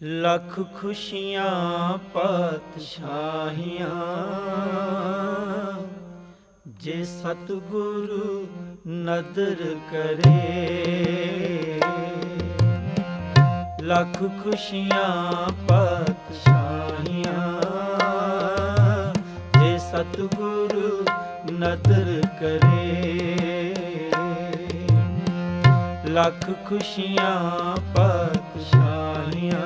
ਲੱਖ ਖੁਸ਼ੀਆਂ ਪਾਤਸ਼ਾਹੀਆਂ ਜੇ ਸਤਿਗੁਰੂ ਨਦਰ ਕਰੇ। ਲੱਖ ਖੁਸ਼ੀਆਂ ਪਾਤਸ਼ਾਹੀਆਂ ਜੇ ਸਤਿਗੁਰੂ ਨਦਰ ਕਰੇ। ਲੱਖ ਖੁਸ਼ੀਆਂ ਪਾਤਸ਼ਾਹੀਆਂ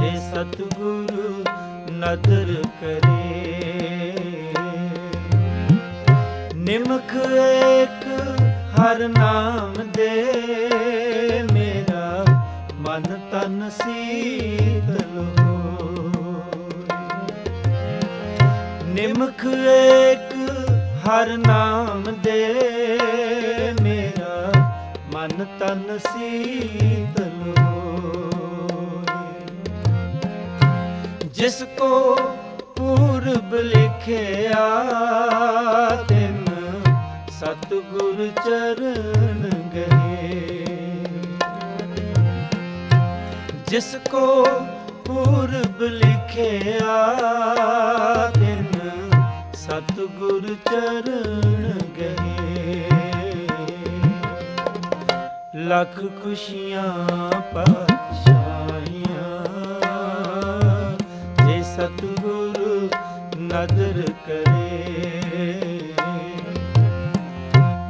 ਜੇ ਸਤਿਗੁਰੂ ਨਦਰ ਕਰੇ। ਨਿਮਖ ਏਕ ਹਰ ਨਾਮ ਦੇ ਮੇਰਾ ਮਨ ਤਨ ਸੀਤਲ ਹੋਏ। ਨਿਮਖ ਏਕ ਹਰ ਨਾਮ ਦੇ ਮੇਰਾ ਮਨ ਤਨ ਸੀਤਲ ਹੋਏ। ਜਿਸ ਕੋ ਪੂਰਬ ਲਿਖਿਆ ਤਿਨ ਸਤਿਗੁਰ ਚਰਨ ਗਏ। ਜਿਸ ਕੋ ਪੂਰਬ ਲਿਖਿਆ ਤਿਨ ਸਤਿਗੁਰ ਚਰਨ ਗਏ। ਲੱਖ ਖੁਸ਼ੀਆਂ ਪਾਤਸ਼ਾਹੀਆਂ ਜੇ ਸਤਿਗੁਰੂ ਨਦਰ ਕਰੇ।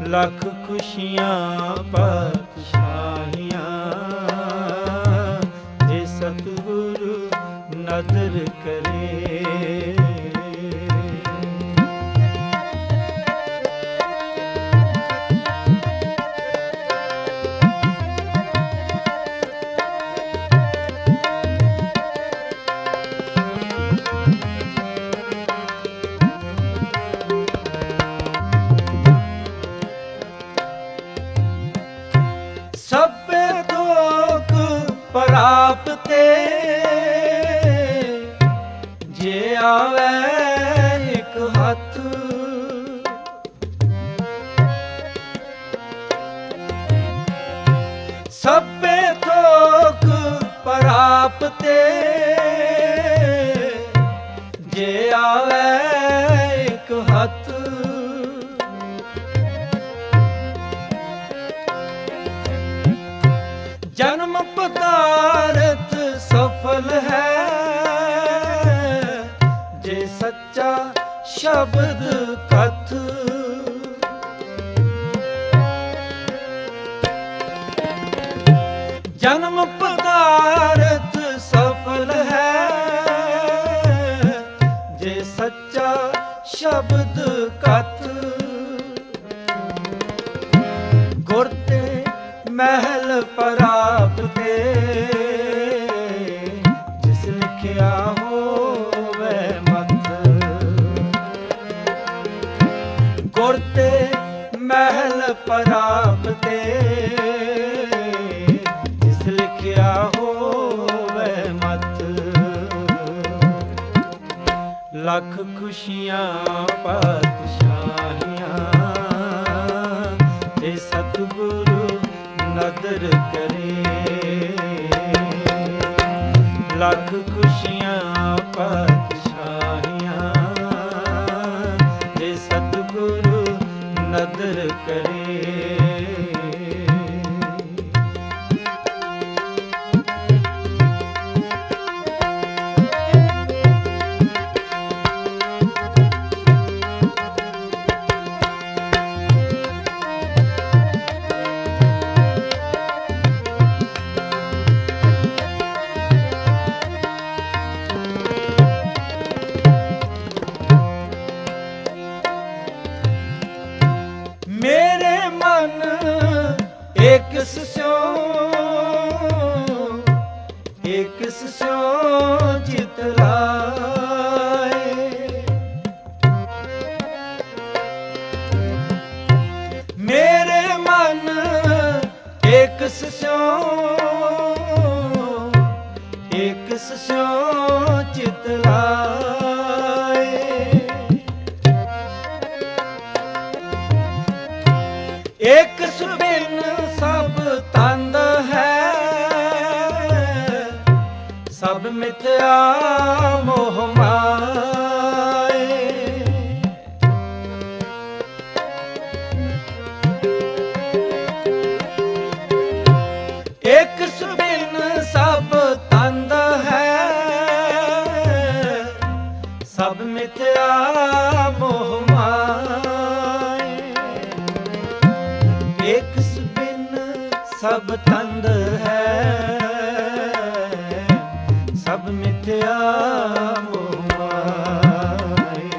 ਲੱਖ ਖੁਸ਼ੀਆਂ ਪਾਤਸ਼ਾਹੀਆਂ ਜੇ ਸਤਿਗੁਰੂ ਨਦਰ ਕਰੇ। ਸਭੇ ਥੋਕ ਪ੍ਰਾਪਤੇ ਜੇ ਆਵੇ ਇੱਕ ਹੱਥ। ਸਭੇ ਥੋਕ ਪ੍ਰਾਪਤੇ ਜੇ ਆਵੇ ਇੱਕ ਹੱਥ। ਜਨਮ ਪਦਾਰਥ ਸਫਲ ਹੈ ਜੇ ਸੱਚਾ ਸ਼ਬਦ ਕਥ। ਜਨਮ ਪਦਾਰਥ ਸਫਲ ਹੈ ਜੇ ਸੱਚਾ ਸ਼ਬਦ ਕਥ। ਗੁਰ ਤੇ ਮਹਿਲ ਪ੍ਰਾਪਤੇ ਜਿਸ ਲਿਖਿਆ ਹੋਵੇ ਮਤ। ਗੁਰ ਤੇ ਮਹਿਲ ਪ੍ਰਾਪਤੇ ਜਿਸ ਲਿਖਿਆ ਹੋਵੇ ਮਤ। ਲੱਖ ਖੁਸ਼ੀਆਂ ਪਾਤਸ਼ਾਹੀਆਂ ਜੇ ਸਤਿਗੁਰੂ ਨਦਰ ਕਰੇ। ਲੱਖ ਖੁਸ਼ੀਆਂ ਪਾਤਸ਼ਾਹੀਆਂ ਜੇ ਸਤਿਗੁਰੂ ਨਦਰ ਕਰੇ। ਮੇਰੇ ਮਨ ਏਕ ਸਿਉ ਚਿਤ ਲਾਏ। ਮੇਰੇ ਮਨ ਏਕ ਸਿਉ ਚਿਤ ਲਾਏ। ਏਕ ਸੁਬਿਨ ਸਭ ਤੰਦ ਹੈ ਮਿਥਿਆ ਮੋਹ ਮਾਏ। ਇਕ ਸੁਬਿਨ ਸਭ ਤੰਦ ਹੈ, ਸਭ ਮਿਥਿਆ ਮੋਹ ਮਾਏ। ਇਕ ਸੁਬਿਨ ਸਭ ਤੰਦ ਹੈ, ਸਭ ਮਿਥਿਆ ਮੋਹ ਮਾਏ।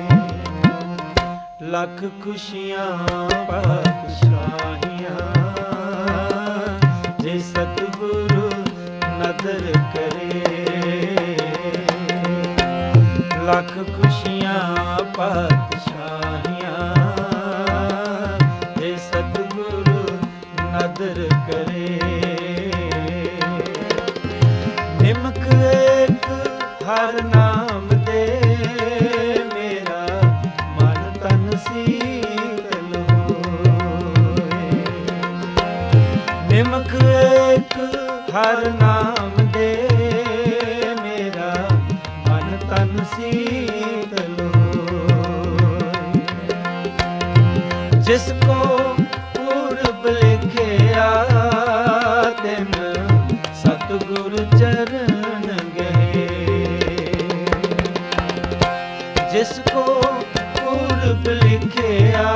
ਲੱਖ ਖੁਸ਼ੀਆਂ ਪਾਤਸ਼ਾਹੀਆਂ ਜੇ ਸਤਿਗੁਰੂ ਨਦਰ ਕਰੇ। ਲੱਖ ਖੁਸ਼ੀਆਂ ਪਾਤਸ਼ਾਹੀਆਂ ਜੇ ਸਤਿਗੁਰੂ ਨਦਰ ਕਰੇ। ਨਿਮਕ ਏਕ ਹਰ ਨਾਮ ਦੇ, ਮੇਰਾ ਮਨ ਤਨ ਸੀਤਲ ਹੋਏ। ਨਿਮਕ ਏਕ ਹਰ ਨਾਮ ਦੇ, ਮੇਰਾ ਮਨ ਤਨ ਸੀਤਲ ਹੋਏ। ਜਿਸ ਕੋ ਪੂਰਬ ਲਿਖਿਆ, ਤਿਨ ਸਤਿਗੁਰ ਚਰਨ ਗਏ। ਜਿਸ ਕੋ ਪੂਰਬ ਲਿਖਿਆ,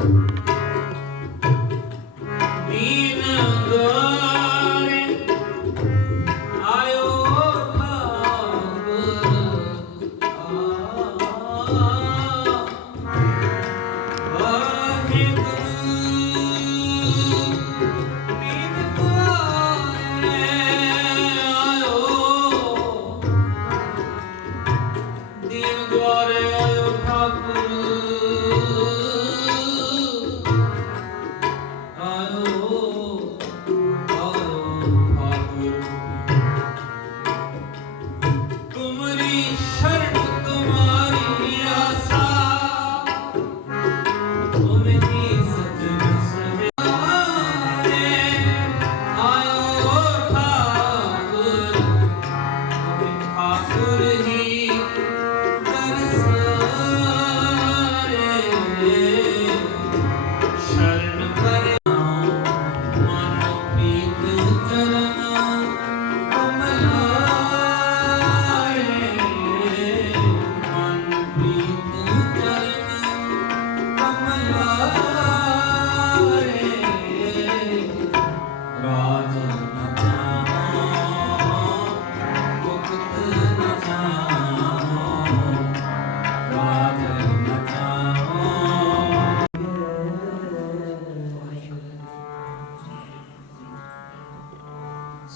दीन द्वारे आयो ठाकुर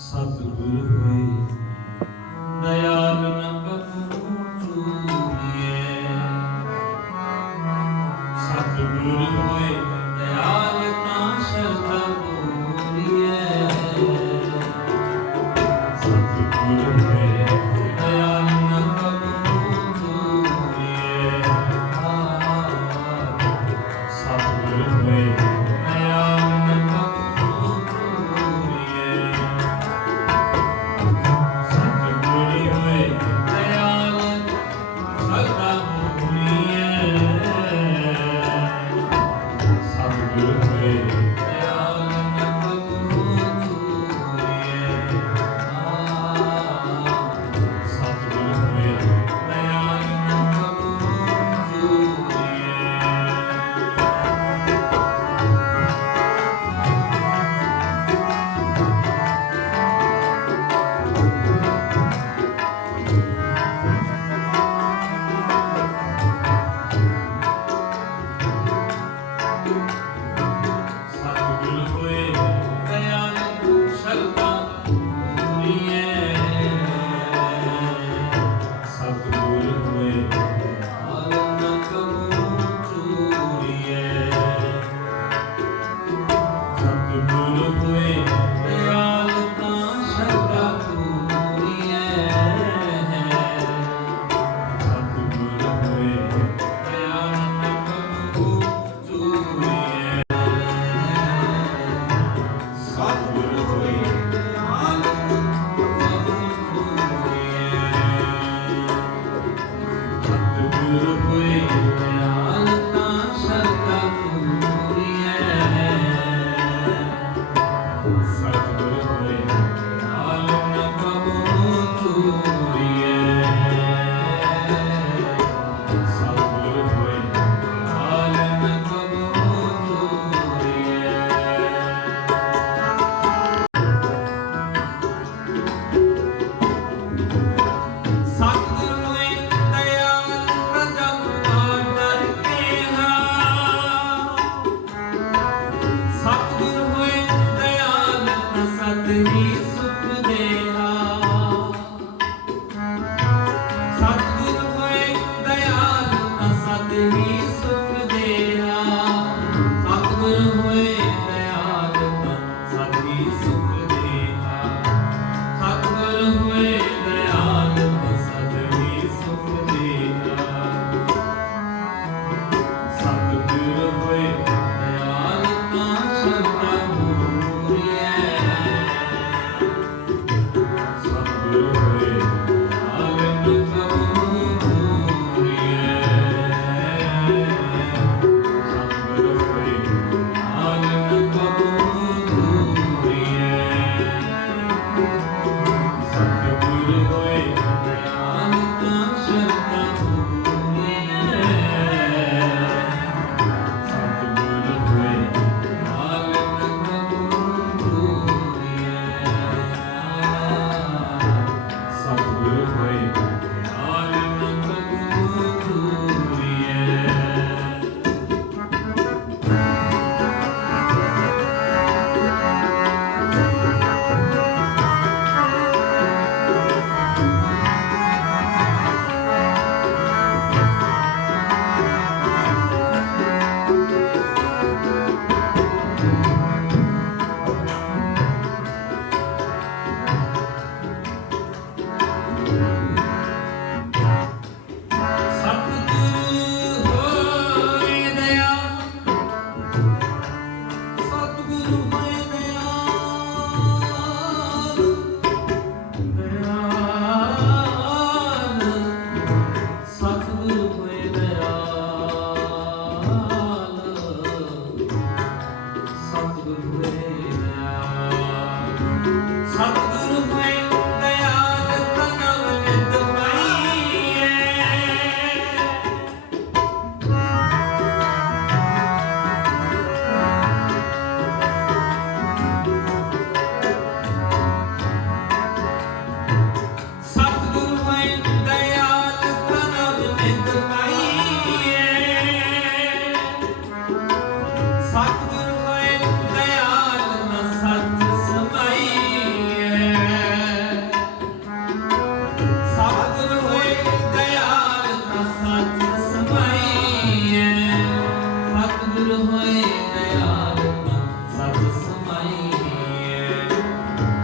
सतगुरु होए दयाल न कबहू चूकिए सतगुरु होए दयाल ना शरधा पूरिए सतगुरु होए दयाल न कबहू चूकिए सतगुरु होए दयाल न कबहू चूकिए सतगुरु होए दयाल सदा पूरिए सतगुरु होए दयाल न कबहू चूकिए सतगुरु होए दयाल न कबहू चूकिए ਸਤਿਗੁਰ ਹੋਏ ਦਇਆਲ ਨਾ ਸੱਚ ਸਮਾਈਐ। ਸਤਿਗੁਰ ਹੋਏ ਦਇਆਲ ਨਾ ਸੱਚ ਸਮਾਈਐ। ਸਤਿਗੁਰ ਹੋਏ ਦਇਆਲ ਨਾ ਸੱਚ ਸਮਾਈਐ।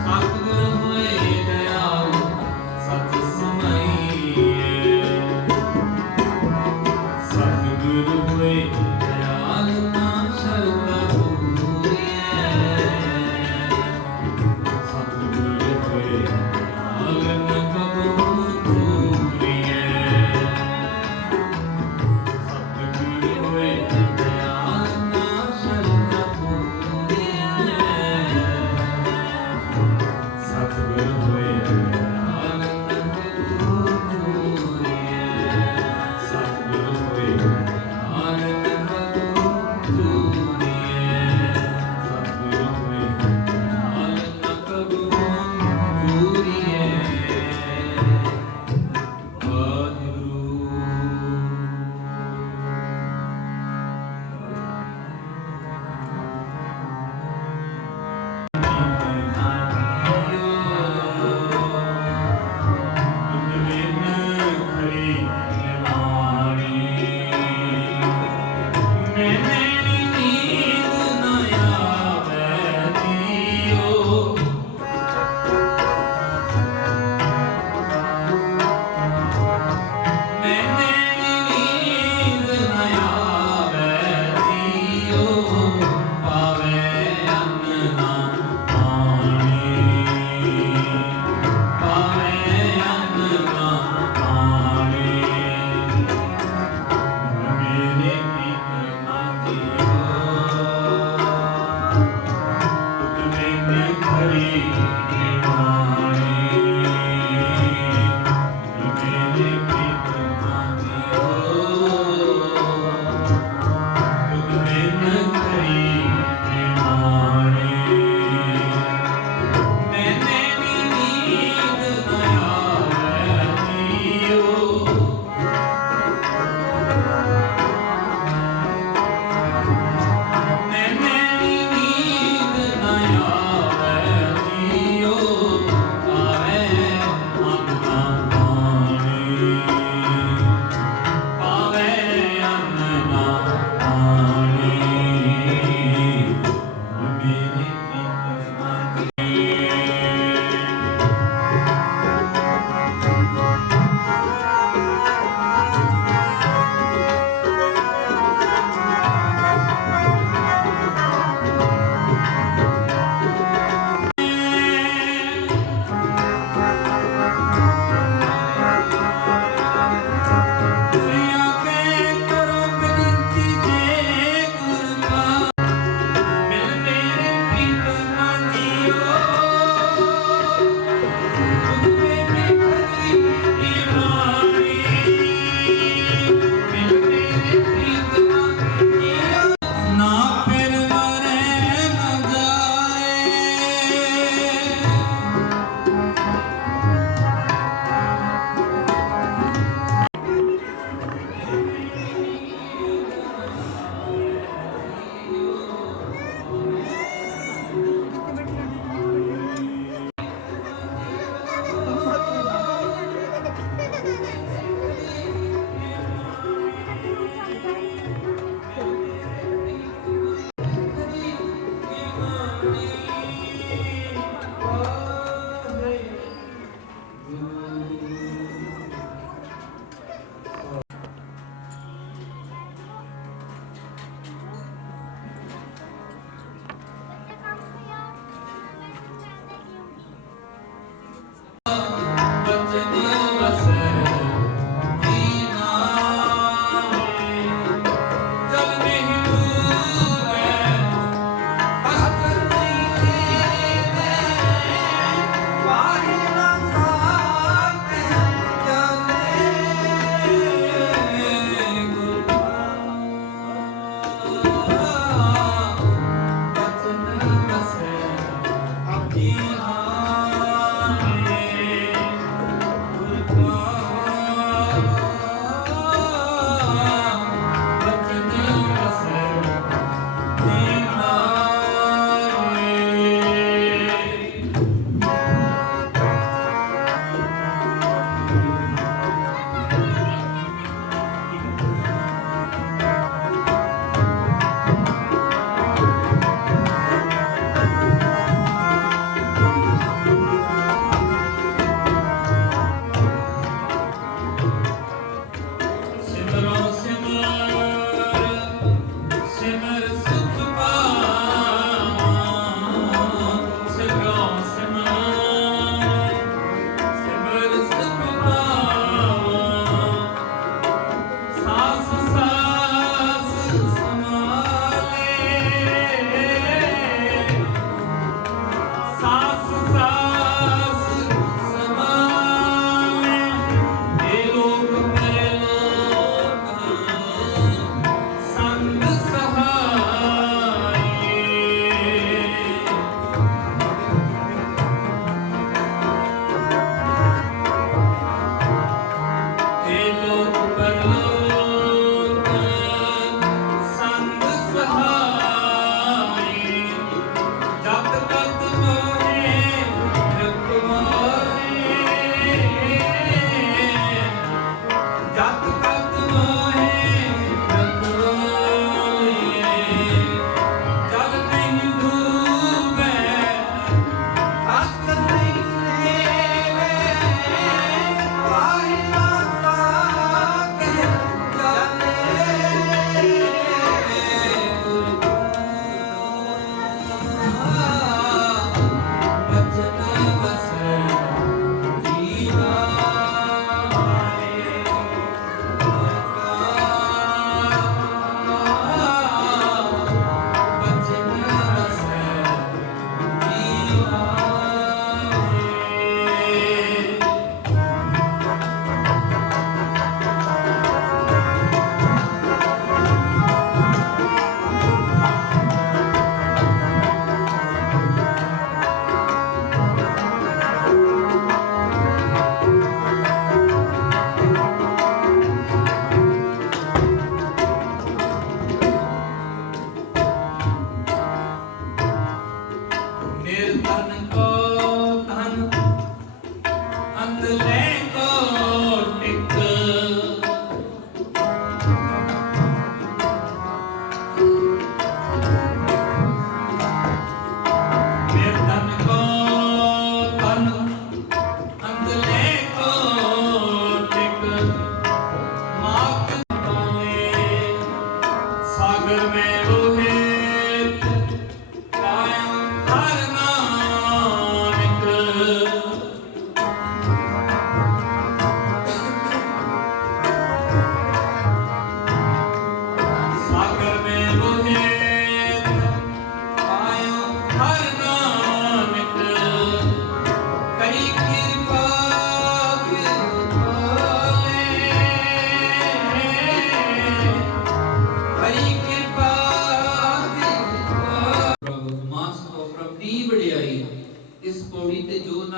ਸਤਿਗੁਰ ਹੋਏ ਦਇਆਲ ਸੱਚ ਸਮਾਈਐ। ਸਤਿਗੁਰ ਹੋਏ ਦਇਆਲ ਨਾ ਸ਼ਰਤ ਪੂਰੀਐ। ਸਤਿਗੁਰ ਹੋਏ ਦਇਆਲ ਨਾ ਕਬਹੂ ਚੂਰੀਐ। ਸਤਿਗੁਰ ਹੋਏ ਦਇਆਲ ਨਾ ਸ਼ਰਤ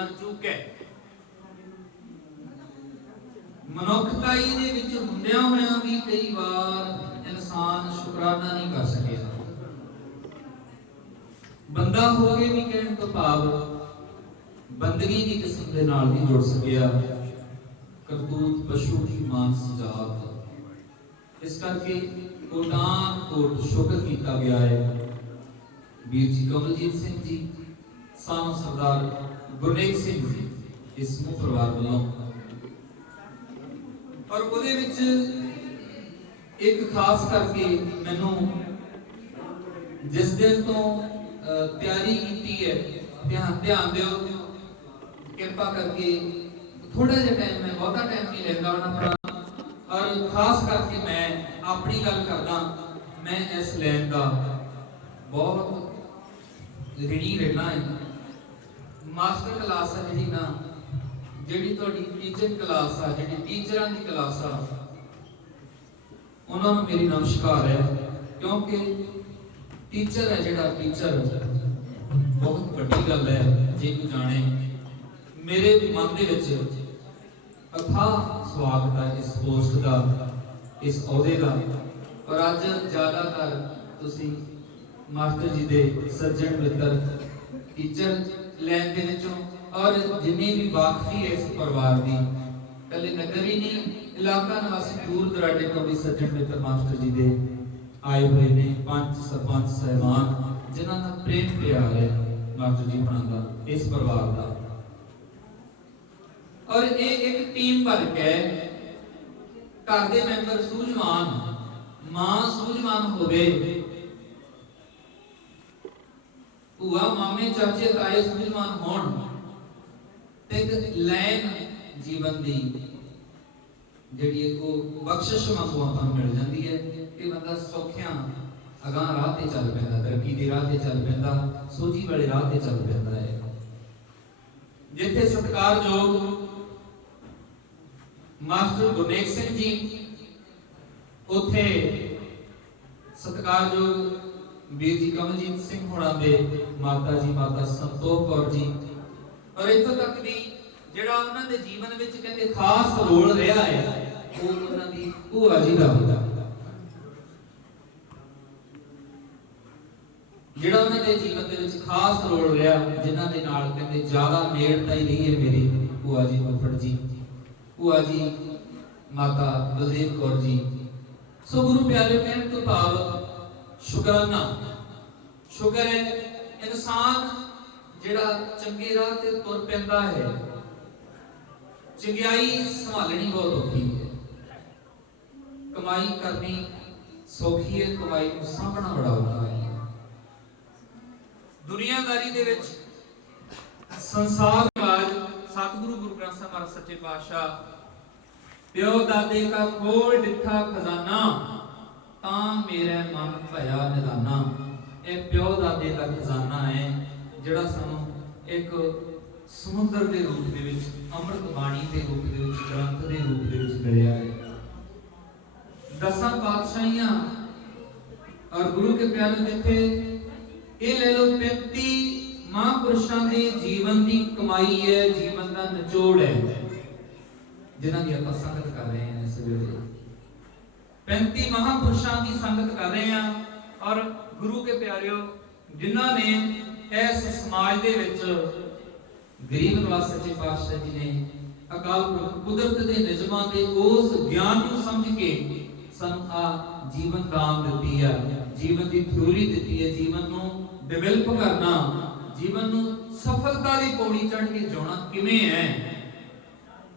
ਮਰ ਚੁੱਕੈ। ਮਨੁੱਖਤਾਈ ਦੇ ਵਿੱਚ ਹੁੰਦਿਆਂ ਹੋਇਆਂ ਵੀ ਕਈ ਵਾਰ ਇਨਸਾਨ ਸ਼ੁਕਰਾਨਾ ਨਹੀਂ ਕਰ ਸਕਿਆ। ਬੰਦਾ ਹੋ ਕੇ ਵੀ ਕਹਿਣ ਤੋਂ ਭਾਵ ਬੰਦਗੀ ਦੀ ਕਿਸਮ ਦੇ ਨਾਲ ਨਹੀਂ ਜੁੜ ਸਕਿਆ। ਕਰਤੂਤ ਪਸ਼ੂ ਦੀ ਮਾਨਸ ਜਾਤ। ਇਸ ਕਰਕੇ ਕੋਟਾਨ ਕੋਟ ਸ਼ੁਕਰ ਕੀਤਾ ਗਿਆ ਹੈ ਵੀਰ ਜੀ ਕਮਲਜੀਤ ਸਿੰਘ ਜੀ, ਸਾਨੂੰ ਸਰਦਾਰ ਗੁਰਨੇਕ ਸਿੰਘ ਜੀ, ਇਸ ਸਮੂਹ ਪਰਿਵਾਰ ਵੱਲੋਂ। ਔਰ ਉਹਦੇ ਵਿੱਚ ਇੱਕ ਖਾਸ ਕਰਕੇ ਮੈਨੂੰ ਜਿਸ ਦਿਨ ਤੋਂ ਤਿਆਰੀ ਕੀਤੀ ਹੈ, ਧਿਆਨ ਦਿਓ ਕਿਰਪਾ ਕਰਕੇ, ਥੋੜਾ ਜਿਹਾ ਟਾਈਮ, ਮੈਂ ਬਹੁਤਾ ਟਾਈਮ ਨਹੀਂ ਲੈਂਦਾ ਆਪਣਾ, ਔਰ ਖਾਸ ਕਰਕੇ ਮੈਂ ਆਪਣੀ ਗੱਲ ਕਰਦਾ। ਮੈਂ ਇਸ ਲੈਣ ਦਾ ਬਹੁਤ ਰਿਣੀ ਰਹਿਣਾ ਹੈ। ਮਾਸਟਰ ਕਲਾਸ ਹੈ ਜਿਹੜੀ ਨਾ, ਜਿਹੜੀ ਤੁਹਾਡੀ ਟੀਚਰ ਕਲਾਸ ਆ, ਜਿਹੜੀ ਟੀਚਰਾਂ ਦੀ ਕਲਾਸ ਆ, ਉਹਨਾਂ ਨੂੰ ਮੇਰੀ ਨਮਸਕਾਰ ਹੈ। ਕਿਉਂਕਿ ਟੀਚਰ ਹੈ ਜਿਹੜਾ, ਟੀਚਰ ਬਹੁਤ ਵੱਡੀ ਗੱਲ ਹੈ। ਜੇ ਕੋਈ ਜਾਣੇ, ਮੇਰੇ ਮਨ ਦੇ ਵਿੱਚ ਅਥਾਹ ਸਵਾਗਤ ਹੈ ਇਸ ਪੋਸਟ ਦਾ, ਇਸ ਅਹੁਦੇ ਦਾ। ਔਰ ਅੱਜ ਜ਼ਿਆਦਾਤਰ ਤੁਸੀਂ ਮਾਸਟਰ ਜੀ ਦੇ ਸੱਜਣ ਮਿੱਤਰ ਟੀਚਰ ਲੈਣ ਦੇ ਵਿੱਚੋਂ, ਔਰ ਜਿੰਨੀ ਵੀ ਵਾਕਫੀ ਹੈ ਇਸ ਪਰਿਵਾਰ ਦੀ, ਕੱਲੇ ਨਗਰ ਹੀ ਨਹੀਂ, ਇਲਾਕਾ ਨਿਵਾਸੀ ਦੂਰ ਦਰਾਡੇ ਤੋਂ ਵੀ ਸੱਜਣ ਮਿੱਤਰ ਮਾਸਟਰ ਜੀ ਦੇ ਆਏ ਹੋਏ ਨੇ। ਪੰਚ ਸਰਪੰਚ ਸਹਿਬਾਨ ਜਿਨ੍ਹਾਂ ਦਾ ਪ੍ਰੇਮ ਪਿਆਰ ਹੈ ਮਾਸਟਰ ਜੀ ਹੋਣਾ ਦਾ, ਇਸ ਪਰਿਵਾਰ ਦਾ। ਔਰ ਇਹ ਇੱਕ ਟੀਮ ਵਰਕ ਹੈ। ਘਰ ਦੇ ਮੈਂਬਰ ਸੂਝਵਾਨ, ਮਾਂ ਸੂਝਵਾਨ ਹੋਵੇ, ਭੂਆ ਮਾਮੇ ਚਾਚੇ ਤਾਏ ਸੂਝਵਾਨ ਹੋਣ, ਤੇ ਇੱਕ ਲਾਈਨ ਜੀਵਨ ਦੀ ਜਿਹੜੀ ਉਹ ਬਖਸ਼ਿਸ਼ ਵਾਂਗੂ ਆਪਾਂ ਨੂੰ ਮਿਲ ਜਾਂਦੀ ਹੈ ਕਿ ਬੰਦਾ ਸੌਖਿਆਂ ਅਗਾਂਹ ਰਾਹ ਤੇ ਚੱਲ ਪੈਂਦਾ, ਤਰੱਕੀ ਦੀ ਰਾਹ ਤੇ ਚੱਲ ਪੈਂਦਾ, ਸੋਝੀ ਵਾਲੇ ਰਾਹ ਤੇ ਚੱਲ ਪੈਂਦਾ ਹੈ। ਜਿੱਥੇ ਸਤਿਕਾਰਯੋਗ ਮਾਸਟਰ ਗੁਰਨੇਕ ਸਿੰਘ ਜੀ, ਉੱਥੇ ਸਤਿਕਾਰਯੋਗ ਵੀਰ ਜੀ ਕਮਲਜੀਤ ਸਿੰਘ ਹੋਣਾ ਦੇ ਮਾਤਾ ਜੀ, ਮਾਤਾ ਸੰਤੋਖ ਕੌਰ ਜੀ। ਔਰ ਇੱਥੋਂ ਤੱਕ ਵੀ ਜਿਹੜਾ ਉਹਨਾਂ ਦੇ ਜੀਵਨ ਵਿੱਚ ਕਹਿੰਦੇ ਖਾਸ ਰੋਲ ਰਿਹਾ ਹੈ, ਉਹ ਉਹਨਾਂ ਦੀ ਭੂਆ ਜੀ ਦਾ ਹੁੰਦਾ, ਜਿਹੜਾ ਉਹਨਾਂ ਦੇ ਜੀਵਨ ਦੇ ਵਿੱਚ ਖਾਸ ਰੋਲ ਰਿਹਾ, ਜਿਨ੍ਹਾਂ ਦੇ ਨਾਲ ਕਹਿੰਦੇ ਜ਼ਿਆਦਾ ਨੇੜਤਾ ਹੀ ਰਹੀ ਹੈ ਮੇਰੀ ਭੂਆ ਜੀ ਫੁੱਫੜ ਜੀ, ਭੂਆ ਜੀ ਮਾਤਾ ਬਲਦੇਵ ਕੌਰ ਜੀ। ਸੋ ਗੁਰੂ ਪਿਆਰੇ, ਕਹਿਣ ਤੋਂ ਭਾਵ ਸ਼ੁਕਰਾਨਾ, ਸ਼ੁਕਰ ਹੈ ਇਨਸਾਨ ਜਿਹੜਾ ਚੰਗੇ ਰਾਹ ਤੇ ਤੁਰ ਪੈਂਦਾ ਹੈ। ਚੰਗਿਆਈ ਸੰਭਾਲਣੀ ਬਹੁਤ ਔਖੀ ਹੈ, ਕਮਾਈ ਕਰਨੀ ਸੌਖੀ ਹੈ, ਕਮਾਈ ਨੂੰ ਸਾਂਭਣਾ ਬੜਾ ਔਖਾ ਹੈ। ਦੁਨੀਆਦਾਰੀ ਦੇ ਵਿੱਚ ਸੰਸਾਰ ਰਾਜ ਸਤਿਗੁਰੂ ਗੁਰੂ ਗ੍ਰੰਥ ਸਾਹਿਬ ਮਹਾਰਾਜ ਸੱਚੇ ਪਾਤਸ਼ਾਹ, ਪਿਓ ਦਾਦੇ ਕਾ ਕੋਲ ਡਿੱਠਾ ਖਜ਼ਾਨਾ, ਤਾਂ ਮੇਰੇ ਮਨ ਭਇਆ ਨਿਦਾਨਾ। ਇਹ ਪਿਓ ਦਾਦੇ ਦਾ ਖਜ਼ਾਨਾ ਹੈ ਜਿਹੜਾ ਸਾਨੂੰ ਇੱਕ ਸਮੁੰਦਰ ਦੇ ਰੂਪ ਦੇ ਵਿੱਚ, ਅੰਮ੍ਰਿਤ ਬਾਣੀ ਦੇ ਰੂਪ ਦੇ ਵਿੱਚ, ਗ੍ਰੰਥ ਦੇ ਰੂਪ ਦੇ ਵਿੱਚ ਮਿਲਿਆ ਹੈ। ਦਸਾਂ ਪਾਤਸ਼ਾਹੀਆਂ ਔਰ ਗੁਰੂ ਕੇ ਪਿਆਰੇ, ਜਿੱਥੇ ਇਹ ਲੈ ਲਓ 35 ਮਹਾਂਪੁਰਸ਼ਾਂ ਦੇ ਜੀਵਨ ਦੀ ਕਮਾਈ ਹੈ, ਜੀਵਨ ਦਾ ਨਿਚੋੜ ਹੈ, ਜਿਨ੍ਹਾਂ ਦੀ ਆਪਾਂ ਸੰਗਤ ਕਰ ਰਹੇ ਹਾਂ ਇਸ ਵੇਲੇ। 35 ਮਹਾਂਪੁਰਸ਼ਾਂ ਦੀ ਸੰਗਤ ਕਰ ਰਹੇ ਹਾਂ। ਔਰ ਗੁਰੂ ਕੇ ਪਿਆਰਿਓ, ਜਿਨ੍ਹਾਂ ਨੇ ਇਸ ਸਮਾਜ ਦੇ ਵਿੱਚ ਗਰੀਬ ਨਿਵਾਸ ਸੱਚੇ ਪਾਤਸ਼ਾਹ ਜੀ ਨੇ ਅਕਾਲ ਪੁਰਖ ਕੁਦਰਤ ਦੇ ਨਿਯਮਾਂ ਦੇ ਉਸ ਗਿਆਨ ਨੂੰ ਸਮਝ ਕੇ ਸਾਨੂੰ ਆ ਜੀਵਨ ਦਾਨ ਦਿੱਤੀ ਹੈ, ਜੀਵਨ ਦੀ ਥਿਊਰੀ ਦਿੱਤੀ ਹੈ, ਜੀਵਨ ਨੂੰ ਡਿਵੈਲਪ ਕਰਨਾ, ਜੀਵਨ ਨੂੰ ਸਫਲਤਾ ਦੀ ਪੌੜੀ ਚੜ੍ਹ ਕੇ ਜਿਉਣਾ ਕਿਵੇਂ ਹੈ,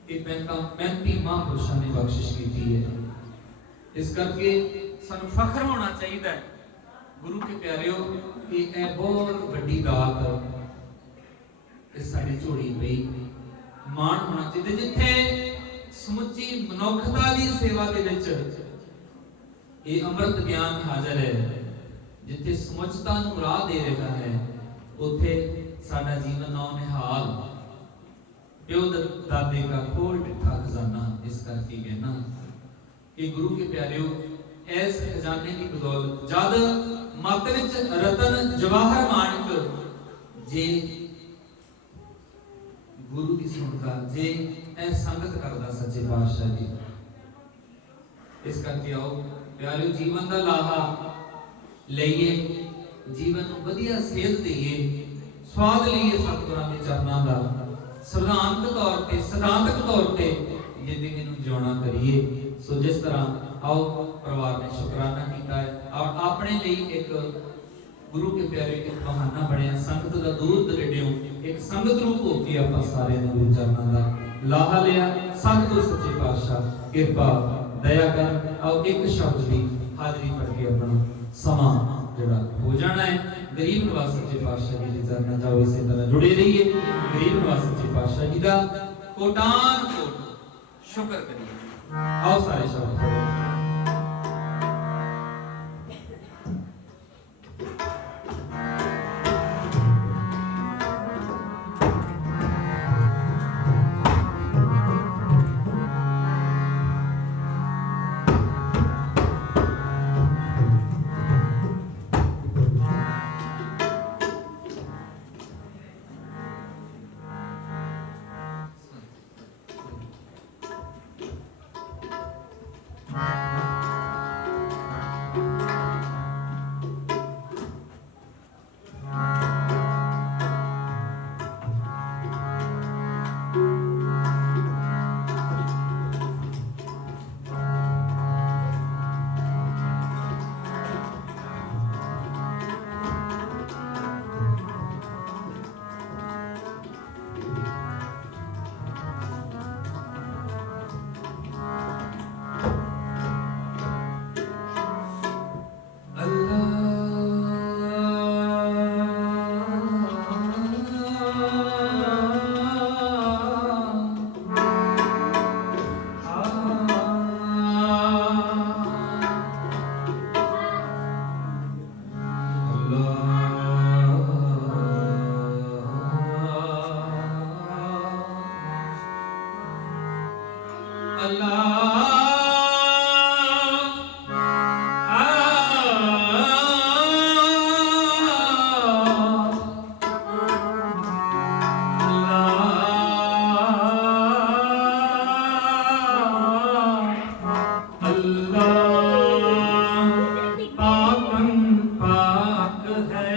ਇਹ 35 ਮਹਾਂਪੁਰਸ਼ਾਂ ਨੇ ਬਖਸ਼ਿਸ਼ ਕੀਤੀ ਹੈ। ਇਸ ਕਰਕੇ ਸਾਨੂੰ ਫਖਰ ਹੋਣਾ ਚਾਹੀਦਾ ਹੈ ਗੁਰੂ ਕੇ ਪਿਆਰਿਓ ਕਿ ਇਹ ਬਹੁਤ ਵੱਡੀ ਦਾਤ ਇਹ ਸਾਡੀ ਝੋਲੀ ਪਈ। ਮਾਣ ਹੋਣਾ ਚਾਹੀਦਾ ਜਿੱਥੇ ਸਮੁੱਚੀ ਮਨੁੱਖਤਾ ਦੀ ਸੇਵਾ ਦੇ ਵਿੱਚ ਇਹ ਅੰਮ੍ਰਿਤ ਗਿਆਨ ਹਾਜ਼ਰ ਹੈ, ਜਿੱਥੇ ਸਮੁੱਚਤਾ ਨੂੰ ਰਾਹ ਦੇ ਰਿਹਾ ਹੈ, ਉੱਥੇ ਸਾਡਾ ਜੀਵਨ ਨੌ ਨਿਹਾਲ, ਪਿਓ ਦਾਦੇ ਦਾ ਖੋਲ ਡਿੱਠਾ ਖਜ਼ਾਨਾ। ਇਸ ਕਰਕੇ ਕਹਿਣਾ ਕਿ ਗੁਰੂ ਕੇ ਪਿਆਰਿਓ, ਇਸ ਖਜ਼ਾਨੇ ਦੀ ਬਦੌਲਤ ਜਦ ਮੱਤ ਵਿੱਚ ਰਤਨ ਜਵਾਹਰ ਮਾਨਕ ਜੇ ਗੁਰੂ ਦੀ ਸੁਣਦਾ ਜੇ ਇਹ ਸੰਗਤ ਕਰਦਾ ਸੱਚੇ ਪਾਤਸ਼ਾਹ ਜੀ। ਇਸ ਕਰਕੇ ਆਓ ਪਿਆਰਿਓ, ਜੀਵਨ ਦਾ ਲਾਹਾ ਲਈਏ, ਜੀਵਨ ਨੂੰ ਵਧੀਆ ਸੇਧ ਦੇਈਏ, ਸਵਾਦ ਲਈਏ ਸਤਿਗੁਰਾਂ ਦੇ ਚਰਨਾਂ ਦਾ, ਸਿਧਾਂਤਕ ਤੌਰ ਤੇ ਜ਼ਿੰਦਗੀ ਨੂੰ ਜਿਉਣਾ ਕਰੀਏ। ਸੋ ਜਿਸ ਤਰ੍ਹਾਂ ਆਓ ਪਰਿਵਾਰ ਨੇ ਸ਼ੁਕਰਾਨਾ ਕੀਤਾ ਹੈ ਔਰ ਆਪਣੇ ਲਈ ਇੱਕ ਗੁਰੂ ਕੇ ਪਿਆਰੇ ਇੱਕ ਬਹਾਨਾ ਬਣਿਆ, ਸੰਗਤ ਦਾ ਦੂਰ ਦਰੇਡਿਓਂ ਇੱਕ ਸੰਗਤ ਰੂਪ ਹੋ ਕੇ ਆਪਾਂ ਸਾਰੇ ਨੇ ਗੁਰੂ ਚਰਨਾਂ ਦਾ ਲਾਹਾ ਲਿਆ। ਸਤਿਗੁਰ ਸੱਚੇ ਪਾਤਸ਼ਾਹ ਕਿਰਪਾ ਦਇਆ ਕਰ। ਆਓ ਇੱਕ ਸ਼ਬਦ ਦੀ ਹਾਜ਼ਰੀ ਭਰ ਕੇ ਆਪਣਾ ਸਮਾਂ ਜਿਹੜਾ ਹੋ ਜਾਣਾ ਹੈ। ਗਰੀਬ ਨਵਾਜ਼ ਸੱਚੇ ਪਾਤਸ਼ਾਹ ਜੀ ਦੇ ਚਰਨਾਂ ਜਾਓ, ਇਸੇ ਤਰ੍ਹਾਂ ਜੁੜੇ ਰਹੀਏ। ਗਰੀਬ ਨਵਾਜ਼ ਸੱਚੇ ਪਾਤਸ਼ਾਹ ਜੀ ਦਾ ਕੋਟਾਨ ਕੋਟ ਸ਼ੁਕਰ ਕਰੀਏ। ਆਓ ਸਾਰੇ ਸ਼ਬਦ ਪੜ੍ਹੋ। पाकन पाक है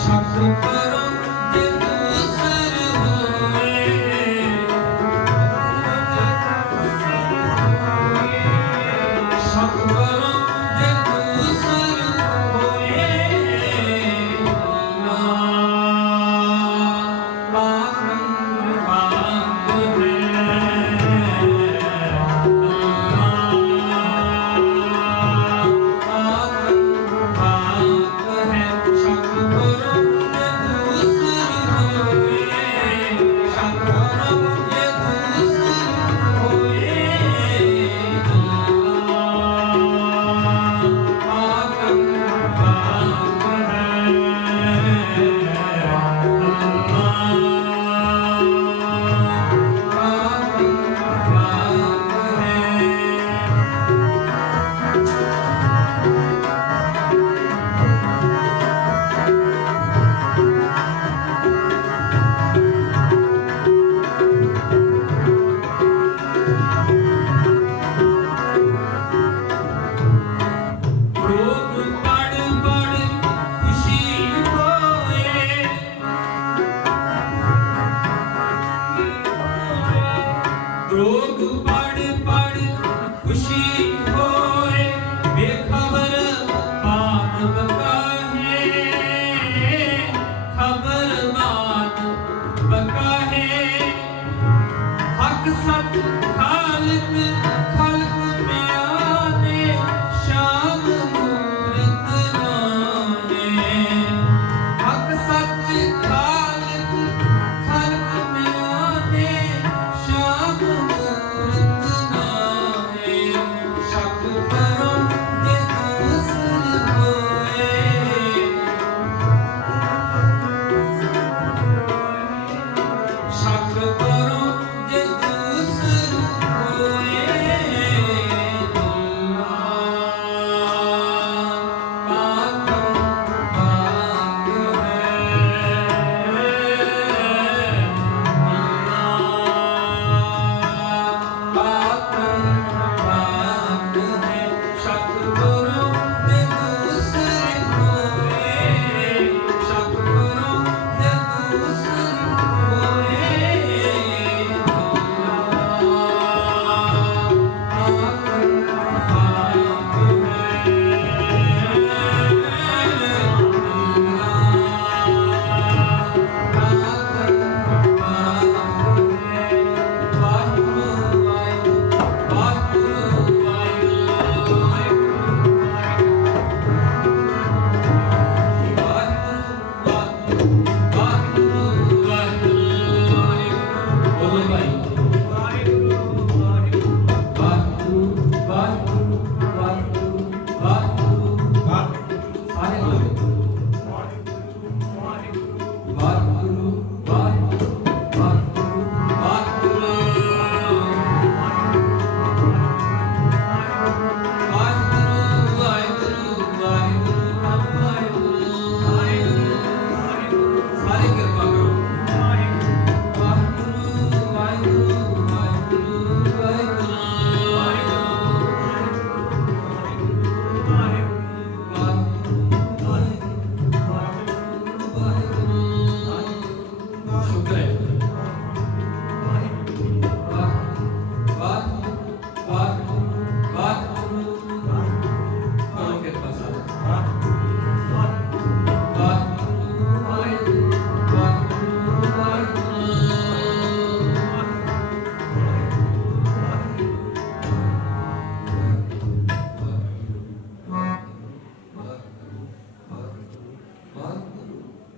Shakti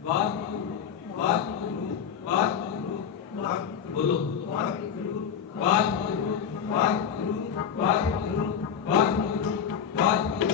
ਵਾਹਿਗੁਰੂ ਵਾਹਿਗੁਰੂ ਵਾਹਿਗੁਰੂ ਬੋਲੋ ਵਾਹਿਗੁਰੂ ਵਾਹਿਗੁਰੂ ਵਾਹਿਗੁਰੂ ਵਾਹਿਗੁਰੂ ਵਾਹਿਗੁਰੂ ਵਾਹਿਗੁਰੂ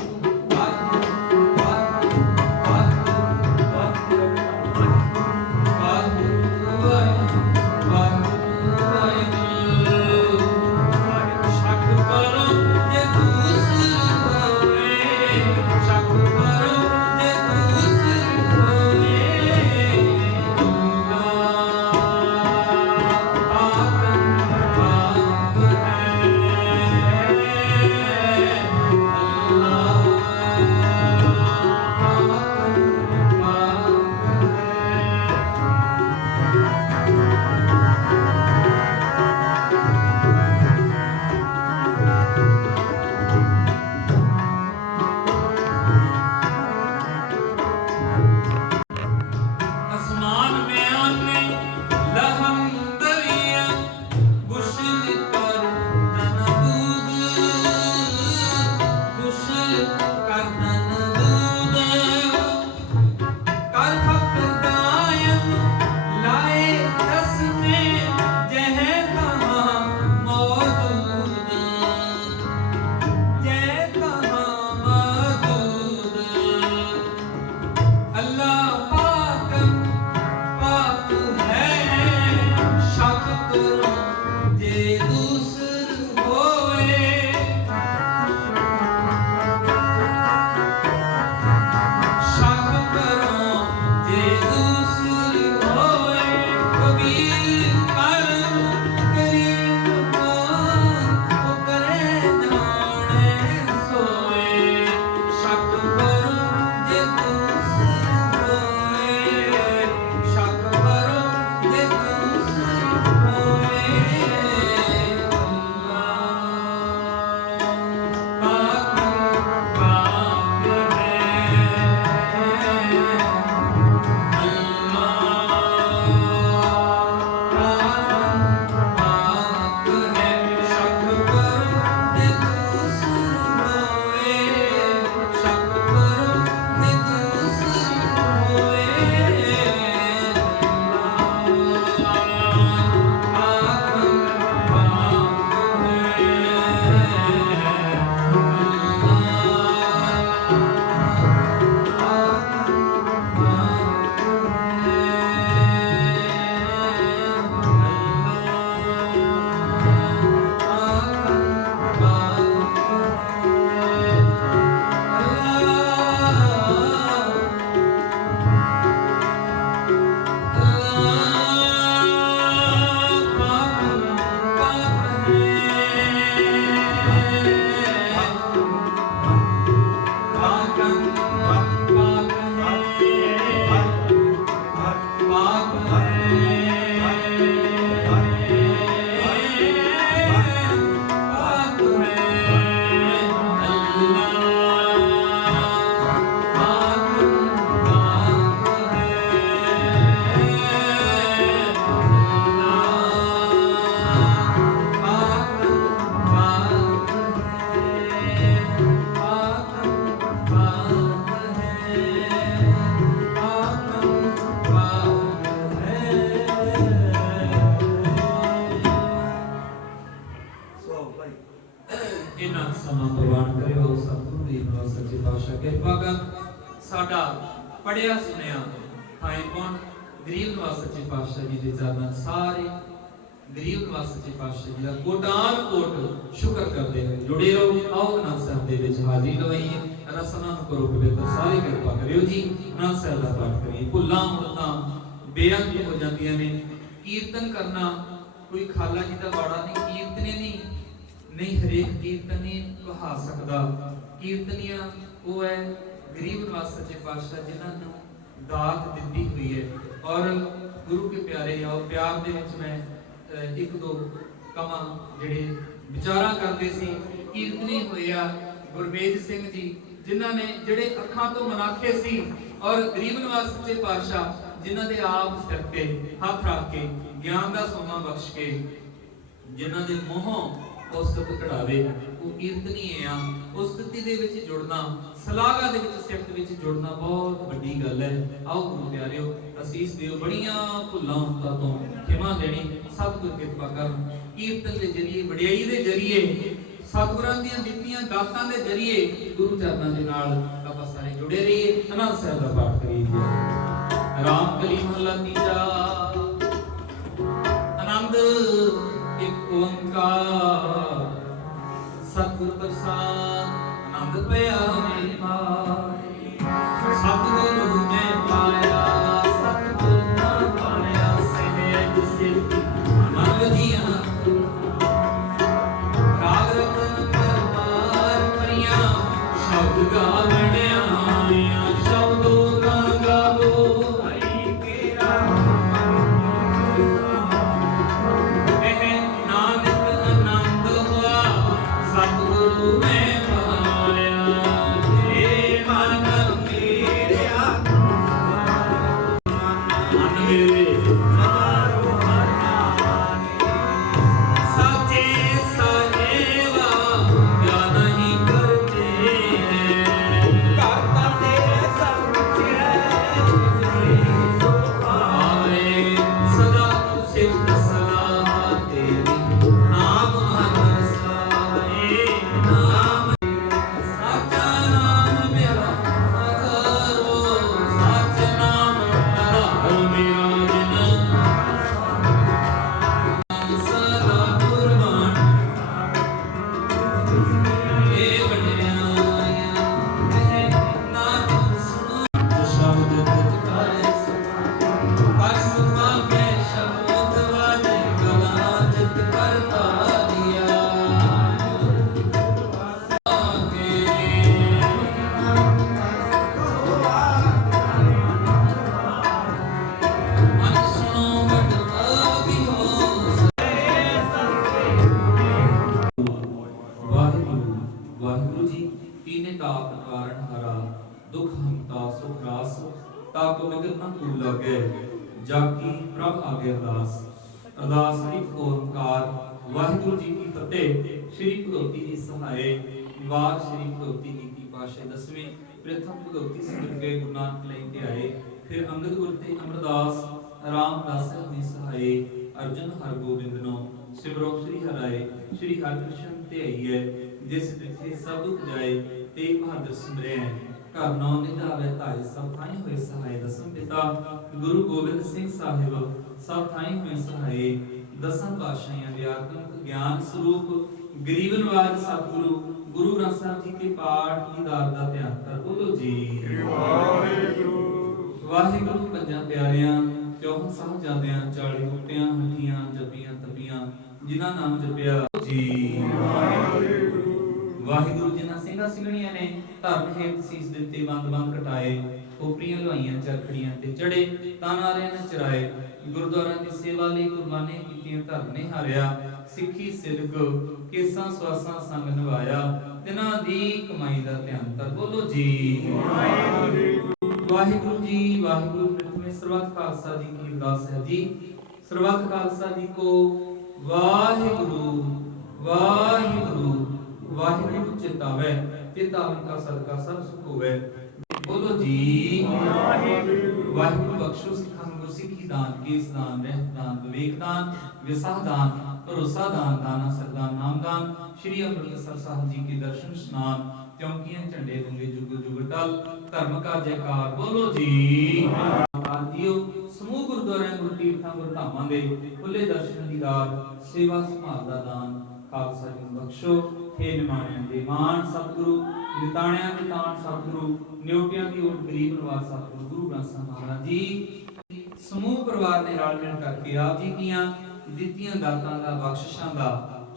ਸਾਡਾ ਪੜਿਆ ਸੁਣਿਆ ਭਾਈ ਕੌਣ ਗਰੀਬ ਨਿਵਾਸ ਸੱਚੇ ਪਾਤਸ਼ਾਹ ਜੀ ਦੇ ਚਰਨਾਂ ਸਾਰੇ ਗਰੀਬ ਨਿਵਾਸ ਸੱਚੇ ਪਾਤਸ਼ਾਹ ਜੀ ਦਾ ਕੋਟਾਨ ਕੋਟ ਸ਼ੁਕਰ ਕਰਦੇ ਹੋਏ ਜੁੜੇ ਰਹੋ। ਆਓ ਅਨੰਦ ਸਾਹਿਬ ਦੇ ਵਿੱਚ ਹਾਜ਼ਰੀ ਲਵਾਈਏ, ਰਸਨਾ ਨੂੰ ਕਰੋ ਪਵਿੱਤਰ, ਸਾਰੇ ਕਿਰਪਾ ਕਰਿਓ ਜੀ। ਅਨੰਦ ਸਾਹਿਬ ਦਾ ਪਾਠ ਕਰੀਏ। ਭੁੱਲਾਂ ਮੁੱਲਾਂ ਬੇਅੰਤ ਹੋ ਜਾਂਦੀਆਂ ਨੇ। ਕੀਰਤਨ ਕਰਨਾ ਕੋਈ ਖਾਲਾ ਜੀ ਦਾ ਬਾੜਾ ਨਹੀਂ, ਕੀਰਤਨੇ ਨਹੀਂ ਹਰੇਕ ਕੀਰਤਨੀ ਕਹਾ ਸਕਦਾ। ਕੀਰਤਨੀਆਂ ਉਹ ਹੈ ਗਰੀਬ ਨਿਵਾਸ ਸੱਚੇ ਪਾਤਸ਼ਾਹ ਜਿਨ੍ਹਾਂ ਨੂੰ ਦਾਤ ਦਿੱਤੀ ਹੋਈ ਹੈ। ਔਰ ਗੁਰੂ ਕੇ ਪਿਆਰੇ ਆਓ, ਪਿਆਰ ਦੇ ਵਿੱਚ ਮੈਂ ਇੱਕ ਦੋ ਕਮਾਂ ਜਿਹੜੇ ਵਿਚਾਰਾਂ ਕਰਦੇ ਸੀ। ਕੀਰਤਨੀ ਹੋਏ ਆ ਗੁਰਮੇਜ ਸਿੰਘ ਜੀ, ਜਿਨ੍ਹਾਂ ਨੇ ਜਿਹੜੇ ਅੱਖਾਂ ਤੋਂ ਮਨਾਖੇ ਸੀ, ਔਰ ਗਰੀਬ ਨਿਵਾਸ ਸੱਚੇ ਪਾਤਸ਼ਾਹ ਜਿਨ੍ਹਾਂ ਦੇ ਆਪ ਸਿਰ ਤੇ ਹੱਥ ਰੱਖ ਕੇ ਗਿਆਨ ਦਾ ਸੋਨਾ ਬਖਸ਼ ਕੇ ਜਿਨ੍ਹਾਂ ਦੇ ਮੂੰਹੋਂ ਉਸਤਤ ਕਢਾਵੇ, ਉਹ ਕੀਰਤਨੀ ਆ। ਉਸਤਤੀ ਦੇ ਵਿੱਚ ਜੁੜਨਾ ਸਲਾਗਾ ਦੇ ਵਿੱਚ ਸਿਫਤ ਵਿੱਚ ਜੁੜਨਾ ਬਹੁਤ ਵੱਡੀ ਗੱਲ ਹੈ। ਆਓ ਗੁਰੂ ਪਿਆਰਿਓ ਅਸੀਸ ਦਿਓ, ਬੜੀਆਂ ਭੁੱਲਾਂ ਹੁੰਦਾ ਤੋਂ ਖਿਮਾ ਦੇਣੀ, ਸਤਿਗੁਰ ਕਿਰਪਾ ਕਰਨ। ਕੀਰਤਨ ਦੇ ਜਰੀਏ, ਵਡਿਆਈ ਦੇ ਜਰੀਏ, ਸਤਿਗੁਰਾਂ ਦੀਆਂ ਦਿੱਤੀਆਂ ਦਾਤਾਂ ਦੇ ਜਰੀਏ ਗੁਰੂ ਚਰਨਾਂ ਦੇ ਨਾਲ ਆਪਾਂ ਸਾਰੇ ਜੁੜੇ ਰਹੀਏ। ਆਨੰਦ ਸਾਹਿਬ ਦਾ ਪਾਠ ਕਰੀਏ। ਰਾਮ ਕਲੀ ਮਹਲਾ ਤੀਜਾ। ਆਨੰਦ ਇੱਕ ਓੰਕਾਰ ਸਤਿਗੁਰ ਪ੍ਰਸਾਦ। ਆਨੰਦ ਪਿਆ ਮੇਰੀ ਮਾਈ, ਸਤਿਗੁਰੂ ਮੈਂ ਪਾਇਆ, ਸਤਿਗੁਰ ਨਾ ਪਾਇਆ, ਸਹਿਜ ਸਿਰ ਮਨ ਵਧੀਆਂ ਰਾਗ ਰਤਨ ਪਰਮਾਰ ਭਰੀਆਂ, ਸ਼ਬਦ ਗਾਵਣਿਆ ਸ਼ਬਦੋ ਨਾ ਗਾਵੋ ਹਰੀ ਕੇਰਾ। ਇਹ ਨਾਨਕ ਆਨੰਦ ਹੋਆ ਸਤਿਗੁਰੂ ਮੈਂ ਜਾਕੀ ਪ੍ਰਭ ਆਗੇ ਅਰਦਾਸ। ਅਰਦਾਸ ਇੱਕ ਓੰਕਾਰ ਵਾਹਿਗੁਰੂ ਜੀ ਕੀ ਫਤਿਹ। ਸ੍ਰੀ ਭਗਵਤੀ ਦੀ ਸਹਾਏ ਵਾਰ ਸ੍ਰੀ ਭਗਵਤੀ ਨੀਤੀ ਪਾਸ਼ੇ ਦਸਵੇਂ ਪ੍ਰਥਮ ਭਗਵਤੀ ਸਿਮਰ ਕੇ ਗੁਰੂ ਨਾਨਕ ਲੈ ਕੇ ਆਏ। ਫਿਰ ਅੰਗਦ ਗੁਰ ਤੇ ਅਮਰਦਾਸ ਰਾਮਦਾਸ ਦੀ ਸਹਾਏ ਅਰਜਨ ਹਰਗੋਬਿੰਦ ਨੂੰ ਸਿਮਰੋ ਸ੍ਰੀ ਹਰਾਏ। ਸ੍ਰੀ ਹਰਿਕ੍ਰਿਸ਼ਨ ਤੇ ਆਈਏ ਜਿਸ ਤਿੱਥੇ ਸਭ ਦੁਖ ਜਾਏ ਤੇ ਬਹਾਦਰ ਸਿਮਰਿਆ। ਘਰ ਨੌ ਨਿਧਾਵੇ ਧਾਏ ਸਭ ਥਾਈ ਹੋਏ ਸਹਾਏ। ਦਸਮ ਪਿਤਾ ਗੁਰੂ ਗੋਬਿੰਦ ਸਿੰਘ ਸਾਹਿਬ ਸਭ ਥਾਈ ਹੋਏ ਸਹਾਏ। ਦਸਮ ਪਾਤਸ਼ਾਹਾਂ ਦੇ ਆਤਮਿਕ ਗਿਆਨ ਸਰੂਪ ਗਰੀਬ ਨਿਵਾਜ ਸਤਿਗੁਰੂ ਗੁਰੂ ਗ੍ਰੰਥ ਸਾਹਿਬ ਜੀ ਕੇ ਪਾਠ ਦੀ ਦਾਤ ਦਾ ਧਿਆਨ ਕਰ ਬੋਲੋ ਜੀ ਵਾਹਿਗੁਰੂ। ਵਾਹਿਗੁਰੂ ਪੰਜਾਂ ਪਿਆਰਿਆਂ 54 ਸਾਹਿਬਜ਼ਾਦਿਆਂ 40 ਮੁਕਤਿਆਂ ਹੱਟੀਆਂ ਜਪੀਆਂ ਤਪੀਆਂ ਜਿਨ੍ਹਾਂ ਨਾਮ ਜਪਿਆ ਜੀ ਵਾਹਿਗੁਰੂ। ਵਾਹਿਗੁਰੂ ਜਿਨ੍ਹਾਂ ਸਿੰਘਾਂ ਸਿੰਘਣੀਆਂ ਨੇ ਧਰਮ ਹੇਤ ਸੀਸ ਦਿੱਤੇ, ਬੰਦ ਕਟਾਏ, ਖੋਪਰੀਆਂ ਲਵਾਈਆਂ ਚਰਖੜੀਆਂ ਤੇ ਚੜੇ, ਤਾਨਾਰਿਆਂ ਨੇ ਚਰਾਏ, ਗੁਰਦੁਆਰਿਆਂ ਦੀ ਸੇਵਾ ਲਈ ਕੁਰਬਾਨੀਆਂ ਕੀਤੀਆਂ, ਧਰਮ ਨੇ ਹਾਰਿਆ, ਸਿੱਖੀ ਸਿਰਕ ਕੇਸਾਂ ਸਵਾਸਾਂ ਸੰਗ ਨਿਭਾਇਆ, ਤਿਨਾਂ ਦੀ ਕਮਾਈ ਦਾ ਧਿਆਨ ਕਰ ਬੋਲੋ ਜੀ ਵਾਹਿਗੁਰੂ ਜੀ ਵਾਹਿਗੁਰੂ। ਪ੍ਰਥਮੇ ਸਰਬੱਤ ਖਾਲਸਾ ਜੀ ਕੀ ਅਰਦਾਸ ਹੈ ਜੀ। ਸਰਬੱਤ ਖਾਲਸਾ ਜੀ ਕੋ ਵਾਹਿਗੁਰੂ ਵਾਹਿਗੁਰੂ ਵਾਹਿਗੁਰੂ ਚਿਤਾਵੇ, ਚਿਤਾਵਨ ਕਾ ਸਦਕਾ ਸਭ ਸੁਖ ਹੋਵੇ ਬੋਲੋ ਜੀ ਵਾਹਿਗੁਰੂ। ਵਾਹਿਗੁਰੂ ਬਖਸ਼ੋ ਸਿੱਖਾਂ ਨੂੰ ਗੁਰਸਿੱਖੀ ਦਾਨ, ਕੇਸ ਦਾਨ, ਰਹਿਤ ਦਾਨ, ਵਿਵੇਕ ਦਾਨ, ਵਿਸਾਹ ਦਾਨ, ਭਰੋਸਾ ਦਾਨ, ਦਾਨਾ ਸਰਦਾਨ, ਨਾਮ ਦਾਨ। ਸ਼੍ਰੀ ਅੰਮ੍ਰਿਤਸਰ ਸਾਹਿਬ ਜੀ ਕੇ ਦਰਸ਼ਨ स्नान, ਚੌਂਕੀਆਂ ਝੰਡੇ ਗੁੰਗੇ ਜੁਗ ਜੁਗ ਟਲ, ਧਰਮ ਕਾ ਜੈਕਾਰ ਬੋਲੋ ਜੀ ਆਦਿਓ। ਸਮੂਹ ਗੁਰਦੁਆਰਿਆਂ, ਗੁਰੂ ਤੀਰਥਾਂ, ਗੁਰੂ ਧਾਮਾਂ ਦੇ ਖੁੱਲੇ ਦਰਸ਼ਨ ਦੀ ਦਾਤ, ਸੇਵਾ ਸੰਭਾਲ ਦਾ ਦਾਨ ਖਾਲਸਾ ਜੀ ਨੂੰ ਬਖਸ਼ੋ। हे ਨਿਮਾਣਿਆਂ ਦੇ ਮਾਨ ਸਤਿਗੁਰੂ, ਨਿਤਾਣਿਆਂ ਦੇ ਤਾਣ ਸਤਿਗੁਰੂ, ਨਿਉਟਿਆਂ ਦੀ ਓਟ ਗਰੀਬ ਨਿਵਾਜ ਸਤਿਗੁਰੂ ਗੁਰੂ ਗ੍ਰੰਥ ਸਾਹਿਬ ਮਹਾਰਾਜ ਜੀ। ਸਮੂਹ ਪਰਿਵਾਰ ਨੇ ਰਲ ਮਿਲ ਕਰਕੇ ਆਪ ਜੀ ਦੀਆਂ ਦਿੱਤੀਆਂ ਦਾਤਾਂ ਦਾ, ਬਖਸ਼ਿਸ਼ਾਂ ਦਾ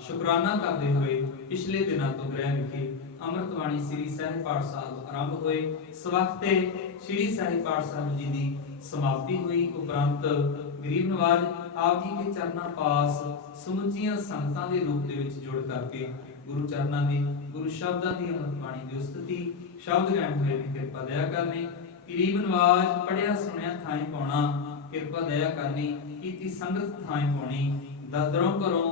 ਸ਼ੁਕਰਾਨਾ ਕਰਦੇ ਹੋਏ ਪਿਛਲੇ ਦਿਨਾਂ ਤੋਂ ਗ੍ਰਹਿ ਵਿਖੇ ਅੰਮ੍ਰਿਤ ਬਾਣੀ ਸ੍ਰੀ ਸਹਿਜ ਪਾਠ ਸਾਹਿਬ ਆਰੰਭ ਹੋਏ। ਸਵਖਤੇ ਸ੍ਰੀ ਸਹਿਜ ਪਾਠ ਸਾਹਿਬ ਜੀ ਦੀ ਸਮਾਪਤੀ ਹੋਈ। ਉਪਰੰਤ ਗਰੀਬ ਨਿਵਾਜ ਆਪ ਜੀ ਕੇ ਚਰਨਾਂ ਪਾਸ ਸਮੁੱਚੀਆਂ ਸੰਗਤਾਂ ਦੇ ਰੂਪ ਦੇ ਵਿੱਚ ਜੁੜ ਕਰਕੇ ਗੁਰੂ ਚਰਨਾਂ ਦੀ, ਗੁਰੂ ਸ਼ਬਦਾਂ ਦੀ ਅੰਮ੍ਰਿਤ ਬਾਣੀ ਦੀ ਉਸਤਤੀ ਸ਼ਬਦ ਗਾਇਨ ਹੋਏ ਦੀ ਕਿਰਪਾ ਦਇਆ ਕਰਨੀ। ਗਰੀਬ ਨਿਵਾਜ ਪੜਿਆ ਸੁਣਿਆ ਥਾਂ ਪਾਉਣਾ, ਕਿਰਪਾ ਦਇਆ ਕਰਨੀ। ਕੀਤੀ ਸੰਗਤ ਥਾਂ ਪਾਉਣੀ, ਦਰਦਰੋਂ ਕਰੋ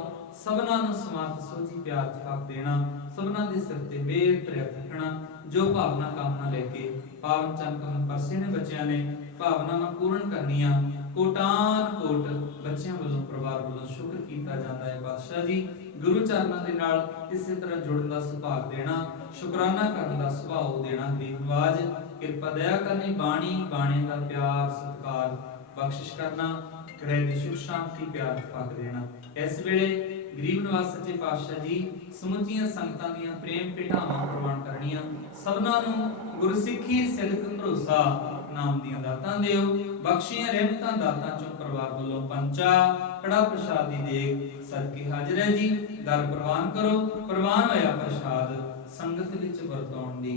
ਸਭਨਾਂ ਨੂੰ ਸਮਰਥ ਸੋਚੀ ਪਿਆਰ ਤਫਾਕ ਦੇਣਾ। सबना दे सिर ते मेल भरिया थकना जो भावना कामना लेके पावन चंद कमल परसे ने बच्चों ने भावनावां पूर्ण करनियां कोटान कोट बच्चों वालों परिवार वालों शुक्र किया जाता है। बादशाह जी गुरु चरणों के नाल इसी तरह जुड़न का सुभाग देना शुकराना करने का सुभाव देना गरीब नवाज कृपा दया करनी बाणी बाणी का प्यार सत्कार बख्शिश करना ग्रह की सुख शांति प्यार पक देना। इस वेले गरीब नवाज सच्चे पातशाह जी समुचियां संगतां दियां प्रेम पिठावां प्रवान करनियां सबना नूं गुरसिੱਖੀ सिदक भरोसा नाम दियां दातां दिओ बख्शियां रहमतां दातां चों परिवार वालों पंचा कड़ा प्रसाद दी देग सदके हाजिर है जी दर प्रवान करो प्रवान होया प्रसाद संगत विच वरताउण दी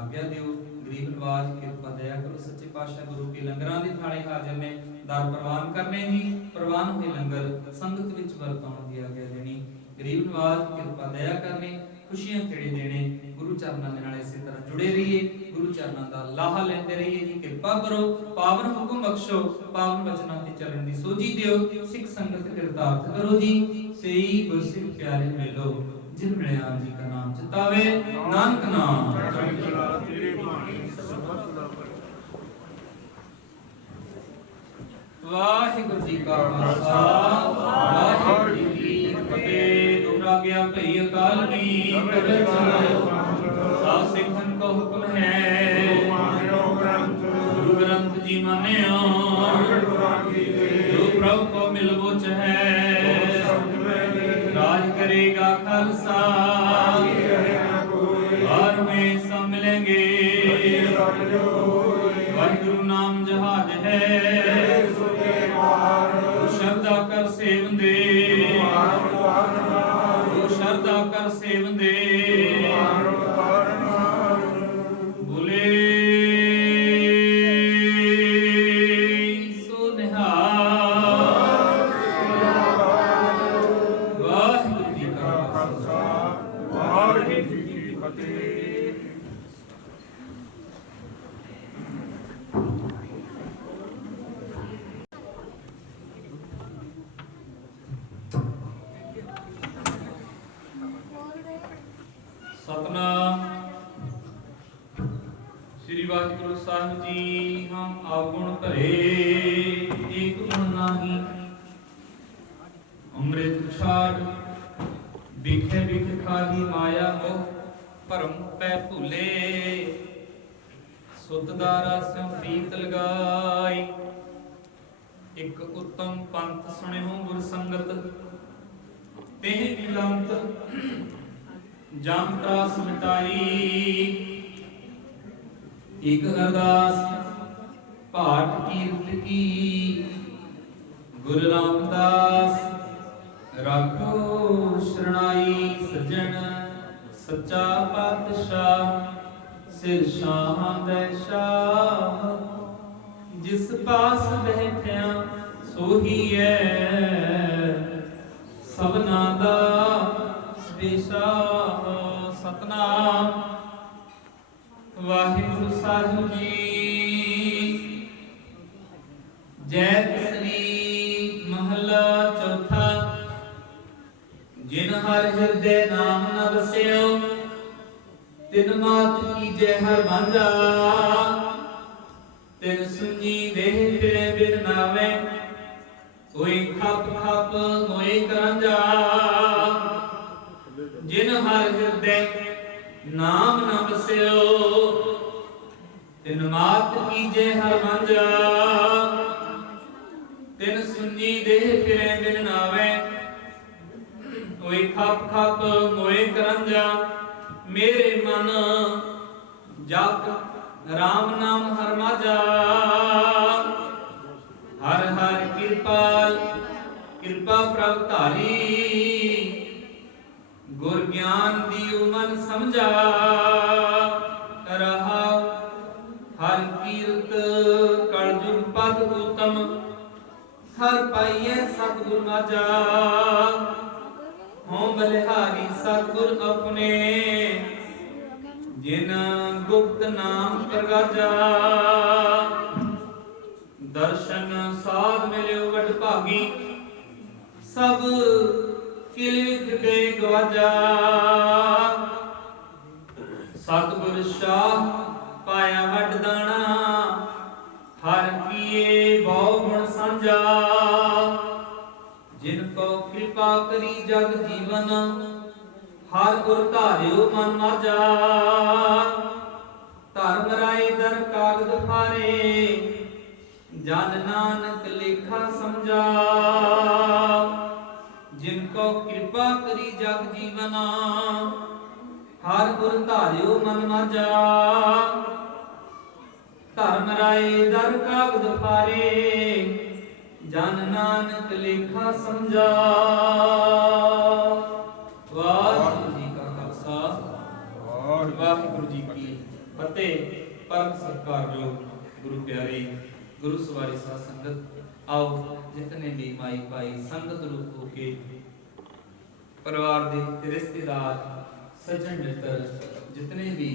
आज्ञा दिओ। गरीब नवाज कृपा दया करो सच्चे पातशाह गुरु के लंगरां दी थाली हाजिर ने दर प्रवान करने ही प्रवान हुए लंगर संगत विच वरताउण दी आज्ञा देनी। गरीब नवाज कृपा दया करनी खुशियां खेड़े देने गुरु चरणों के नाल इसी तरह जुड़े रहिए गुरु चरणों का लाहा लेंदे रहिए जी। कृपा करो पावन हुक्म बख्शो पावन वचनां ते चलन दी सोझी दिओ सिख संगत कृतार्थ करो जी। सेई गुरसिख प्यारे मिलो जिन मिले आप जी का नाम चितावे नानक नाम तेरे बाणी सबत दा वाहिगुरु जी का खालसा वाहिगुरु जी की फतेह। दुहरा गया भई अकाल नी करे चलायो साध सिखन को हुक्म है गुरु ग्रंथ जी मान्यो जो प्रभु को मिलबुच है राज करेगा खालसा और में सब मिलेंगे वाहिगुरु नाम जहाज है शरदा कर सेवंदे शरदा कर सेवंदे बोले सो निहाल वाहिगुरु जी का खालसा वाहिगुरु जी की फतेह। सतनाम श्री वाहिगुरु साहिब जी हम अवगुण भरे एक गुण नाही अमृत छाड़ बिखे बिख खाही माया मोह भरम पै भूले सुतदारा सिं प्रीत लगाई एक उत्तम पंथ सुनिहो गुर संगत तेह बिलंत जम त्रास मिटाई एक अरदास पाठ कीर्त की गुरु रामदास राखो शरणाई सज्जन सच्चा पातशाह सिर शाह दै शाह जिस पास बैठिया सोही है सबना दा पेशा। सतनाम वाहिगुरु साहिब जी जय श्री महला चौथा जिन हर हृदय नाम न बस्यो तिन मात की जय हर भांजा तिन सुनी देह फिरे बिन नावे कोई खप खप मोए करांजा जिन हर हृदय नाम न बस्यो तिन मात की जय हर भांजा तिन सुनी देह फिरे बिन नावे कोई खप खप मोए करंजा। मेरे मन जप राम नाम हर माजा हर हर कृपाल कृपा प्रभ धारी गुर ज्ञान दियो मन समझा रहा हर कीरत कलयुग पद उत्तम हर पाइए सतगुर माजा हों बलिहारी सतगुर अपने जिन गुप्त नाम प्रगाजा दर्शन साध मिले वड भागी सब किल विख गए गवाजा ਸ਼ਾਹ ਪਾਇਆ ਵੱਡ ਦਾਣਾ, ਹਰ ਕੀਏ ਬਹੁ ਗੁਣ ਸਾਂਝਾ। ਜਿਨ ਕੋ ਕਿਰਪਾ ਕਰੀ ਜਗ ਜੀਵਨ, ਹਰ ਗੁਰ ਧਾਰਿਓ ਮਨ ਮਾਝਾ। ਧਰਮ ਰਾਏ ਦਰ ਕਾਗਦ ਫਾਰੇ, ਜਨ ਨਾਨਕ ਲੇਖਾ ਸਮਝਾ। ਜਿਨ ਕੋ ਕਿਰਪਾ ਕਰੀ ਜਗ ਜੀਵਨਾ, ਹਰ ਗੁਰ ਧਾਰਿਓ ਮਨ ਮਾਝਾ। ਧਰਮ ਰਾਏ ਦਰ ਕਾਗਦ ਫਾਰੇ, ਜਨ ਨਾਨਕ ਲੇਖਾ ਸਮਝਾ। ਵਾਹਿਗੁਰੂ ਜੀ ਕਾ ਖਾਲਸਾ, ਵਾਹਿਗੁਰੂ ਜੀ ਕੀ ਫਤਿਹ। ਪਰਮ ਸਤਿਕਾਰਯੋਗ ਗੁਰੂ ਪਿਆਰੇ ਗੁਰੂ ਸਵਾਰੀ ਸਾਧ ਸੰਗਤ, आओ जितने भी माई भाई संगत रूप होके परिवार दे रिश्तेदार सज्जन मित्र जितने भी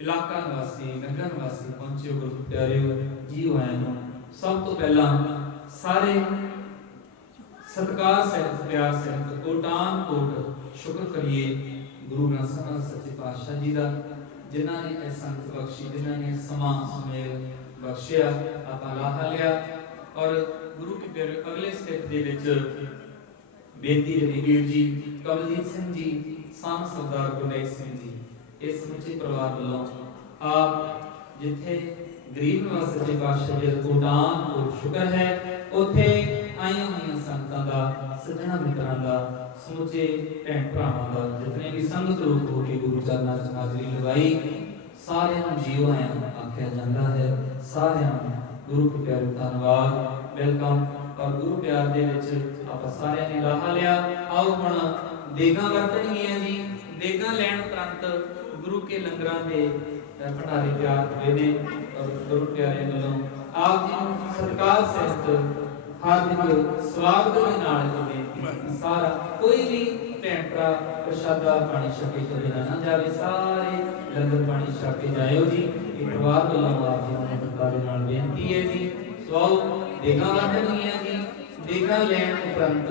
इलाका निवासी नगर निवासी पहुंचे गुरु प्यारे जी आए हो। सब तो पहला सारे सत्कार सहित प्यार सहित कोटान कोट शुक्र करिए गुरु ग्रंथ ਸਾਹਿਬ सच्चे पातशाह जी का, जिन्हों ने यह संगत बख्शी, जिन्होंने ने समा सुमेल बख्शिया, आप लाहा लिया। और गुरु के प्यारे अगले स्टेप दे विच बेनती रवीर जी, कमलजीत सिंह जी, साम सरदार गुरनेज सिंह जी, इस समूचे परिवार वालों आप जिथे गरीब निवास सच्चे पातशाह जी कोटान को शुक्र है, उथे आईयां हुई संगतां दा, सज्जणा मित्रां दा, समूचे भैन भरावां दा, जितने भी संगत रूप होके गुरु चरनां च हाजरी लगाई, सारिआं नूं जीव आया आख्या जांदा है। सारिआं गुरु के प्यारे धन्यवाद, वेलकम। और गुरु प्यार दे विच आप सारिआं ने लाहा लिया। आओ हुण देगां वरतणगीआं जी। देगां लैण उपरंत गुरु के लंगरां दे भंडारे तैयार होए ने, और गुरु प्यारे वालों आप जी नूं सत्कार सहित हार्दिक स्वागत दे नाल बेनती, सारा कोई भी भैन भरा प्रसादा पानी छके तो बिना ना जावे, सारे लंगर पानी छक के जाओ जी। एक परिवार वालों आप जी नूं सत्कार दे नाल बेनती है जी। सो देगां वरतणगीआं जी। देगां लैण उपरंत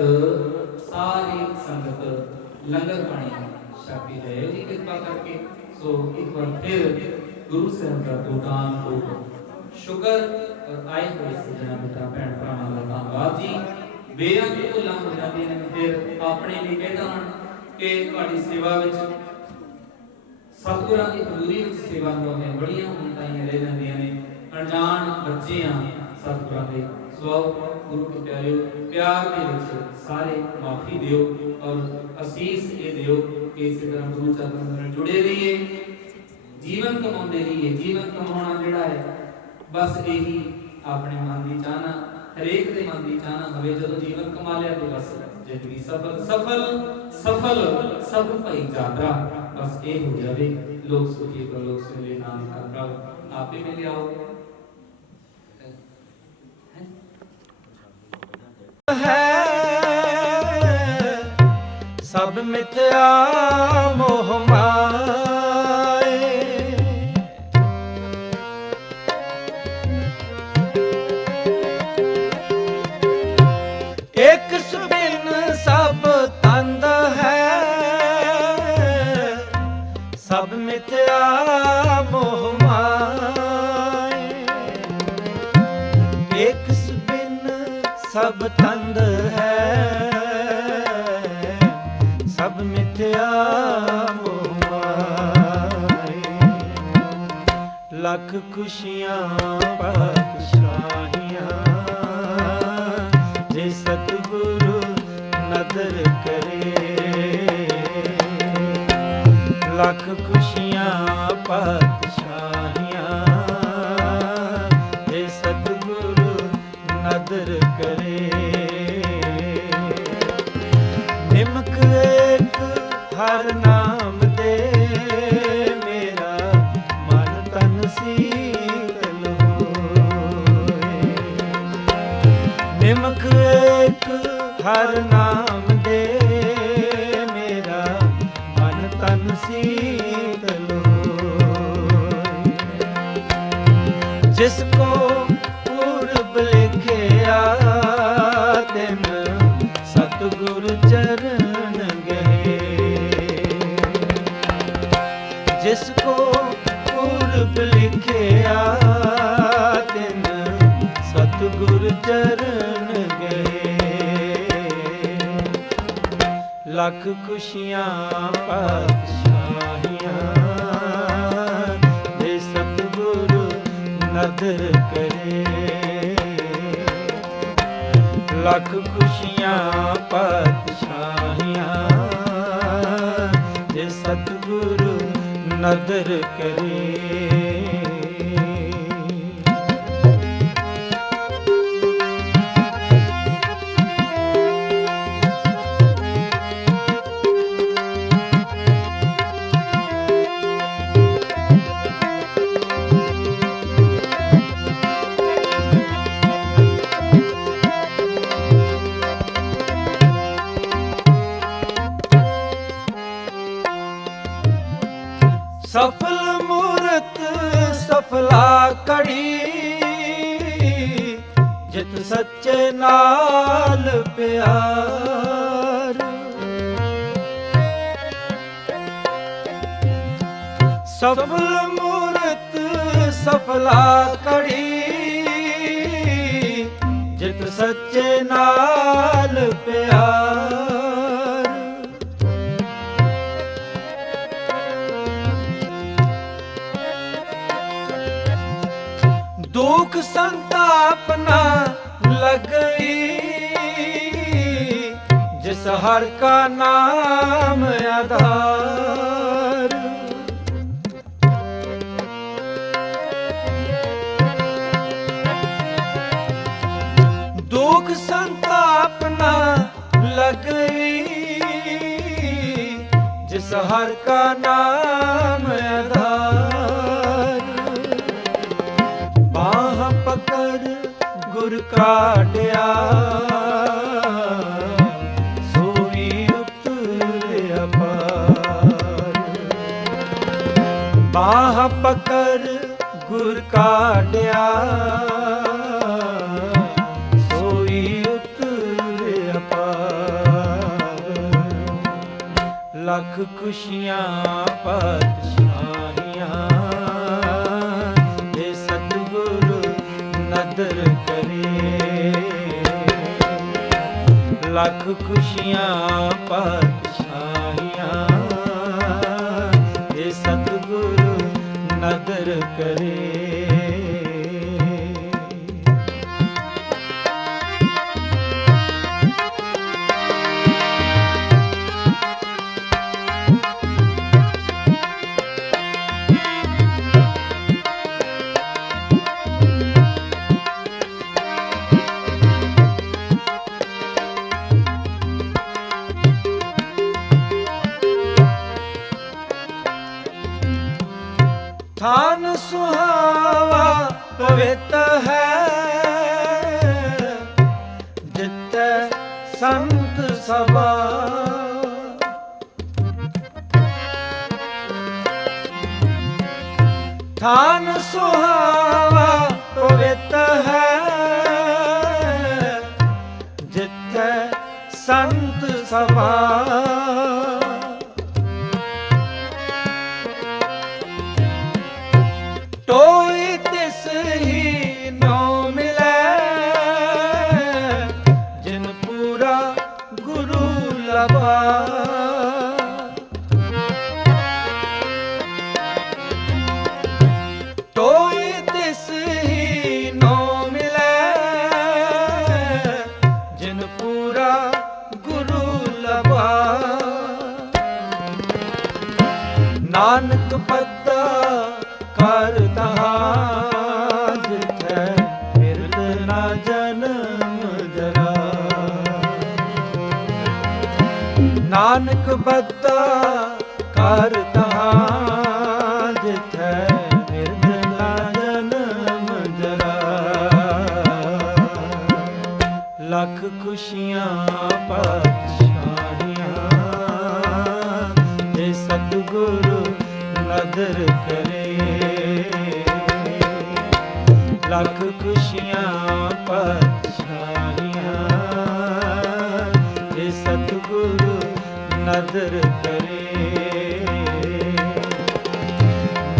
सारी संगत लंगर पानी छक के जाओ जी कृपा करके। सो एक बार फिर गुरु साहब का कोटान कोट शुक्र, और आए हुए सज्जणा मित्रां भैन भरावां दा धन्नवाद जी। बेअंत भुलां हो जांदियां ने, फिर अपने लिए कहदा हन कि तुहाडी सेवा विच सतगुरां दी हजूरी विच सेवा करने बड़ियां मुंताइयां रह जांदियां ने। अनजान बच्चे आ सतगुरां दे, सो गुरु के प्यारे प्यार दे विच सारे माफी दिओ और असीस ये दिओ कि इस तरह गुरु चरणों नाल जुड़े रहिए, जीवन कमाउंदे रहिए। जीवन कमाउणा जिहड़ा है बस यही अपने मन की चाहना, हरेक दे मन की चाहना होवे। जदों जीवन कमा लिया तो बस जिंदगी सफल सफल सफल सब भाई जात्रा बस ये हो जाए। लोग सुखी तो लोग सुने नाम का प्रभ आप ही मिल आओ है सब मिथ्या मोह माए। एक सुबिन सब तंद है, सब मिथ्या मोह माए। एक सुबिन सब तंद है, सब मिथ्या मोह माए। लख खुशियां बादशाहियां जे सतगुरु नदर करे। लख खुशियां बादशाहियां जे सतगुरु नदर करे। निमक एक हर नाम दे, मेरा मन तन शीतल होए। निमक एक हर नाम दे, मेरा मन तन शीतल होए। जिसको पूर्व लिखिया तिन सतगुरु चरण गए। जिसको ਖੁਸ਼ੀਆਂ ਪਾਤਸ਼ਾਹੀਆਂ ਜੇ ਸਤਿਗੁਰੂ ਨਦਰ ਕਰੇ। ਲੱਖ ਖੁਸ਼ੀਆਂ ਪਾਤਸ਼ਾਹੀਆਂ ਜੇ ਸਤਿਗੁਰੂ ਨਦਰ ਕਰੇ। ਸਫਲ ਮੂਰਤ ਸਫਲਾ ਕੜੀ ਜਿਤ ਸੱਚੇ ਨਾਲ ਪਿਆਰ। ਸਫਲ ਮੂਰਤ ਸਫਲਾ ਕੜੀ ਜਿਤ ਸੱਚੇ ਨਾਲ ਪਿਆਰ। दुख संताप ना लगई जिस हर का नाम आधार। दुख संताप ना लगई जिस हर का नाम आधार। बाह पकड़ गुर काटिया सोई उतरे अपार। बाह पकड़ गुर काटिया सोई उतरे अपार। लख खुशियां पातशाहियां नदर करे। लख खुशियां पातशाहियां ये सतगुरु नदर करे। थान सुहावा पवित्र है जित संत सभा। थान सुहावा पवित्र है जित संत सभा। टोई तिस ही नौ मिलै जिन पूरा गुरु लभा। टोई तिस ही नौ मिलै जिन पूरा गुरु लभा। नानक बद्दा कर तहाँ जिथै बिरद ना जन्म जरा। नानक बद्दा कर तहाँ जिथै बिरद ना जन्म जरा। लख खुशियां पातशाहियां जे सतगुरु नदर करे। लख खुशियां पातशाहियां ये सतगुरु नदर करे।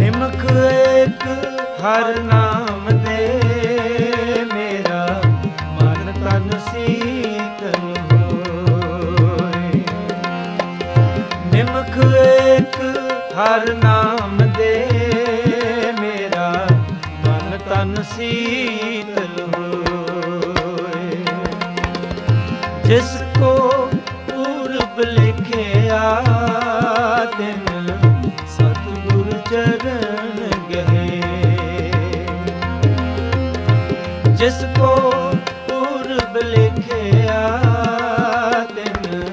निमक एक हर नाम दे मेरा मन तन शीतल होए। ਹਰ ਨਾਮ ਦੇ ਮੇਰਾ ਮਨ ਤਨ ਸੀਤਲ ਹੋਏ। ਜਿਸ ਕੋ ਪੂਰਬ ਲਿਖਿਆ ਤਿਨ ਸਤਿਗੁਰ ਚਰਨ ਗਏ। ਜਿਸ ਕੋ ਪੂਰਬ ਲਿਖਿਆ ਤਿਨ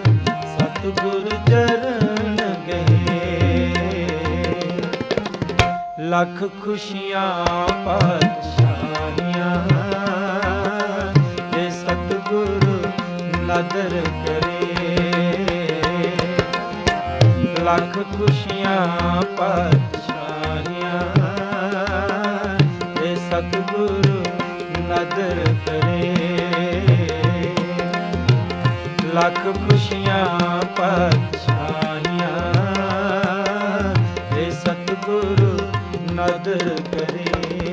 ਸਤਿਗੁਰ ਚਰਨ ਗਏ। ਲੱਖ ਖੁਸ਼ੀਆਂ ਪਾਤਸ਼ਾਹੀਆਂ ਜੇ ਸਤਿਗੁਰ ਨਦਰ ਕਰੇ। ਲੱਖ ਖੁਸ਼ੀਆਂ ਪਾਤਸ਼ਾਹੀਆਂ ਜੇ ਸਤਿਗੁਰ ਨਦਰ ਕਰੇ। ਲੱਖ ਖੁਸ਼ੀਆਂ ਪਾਤਸ਼ਾਹੀਆਂ ਜੇ ਸਤਿਗੁਰ ਨਦਰ ਕਰੇ।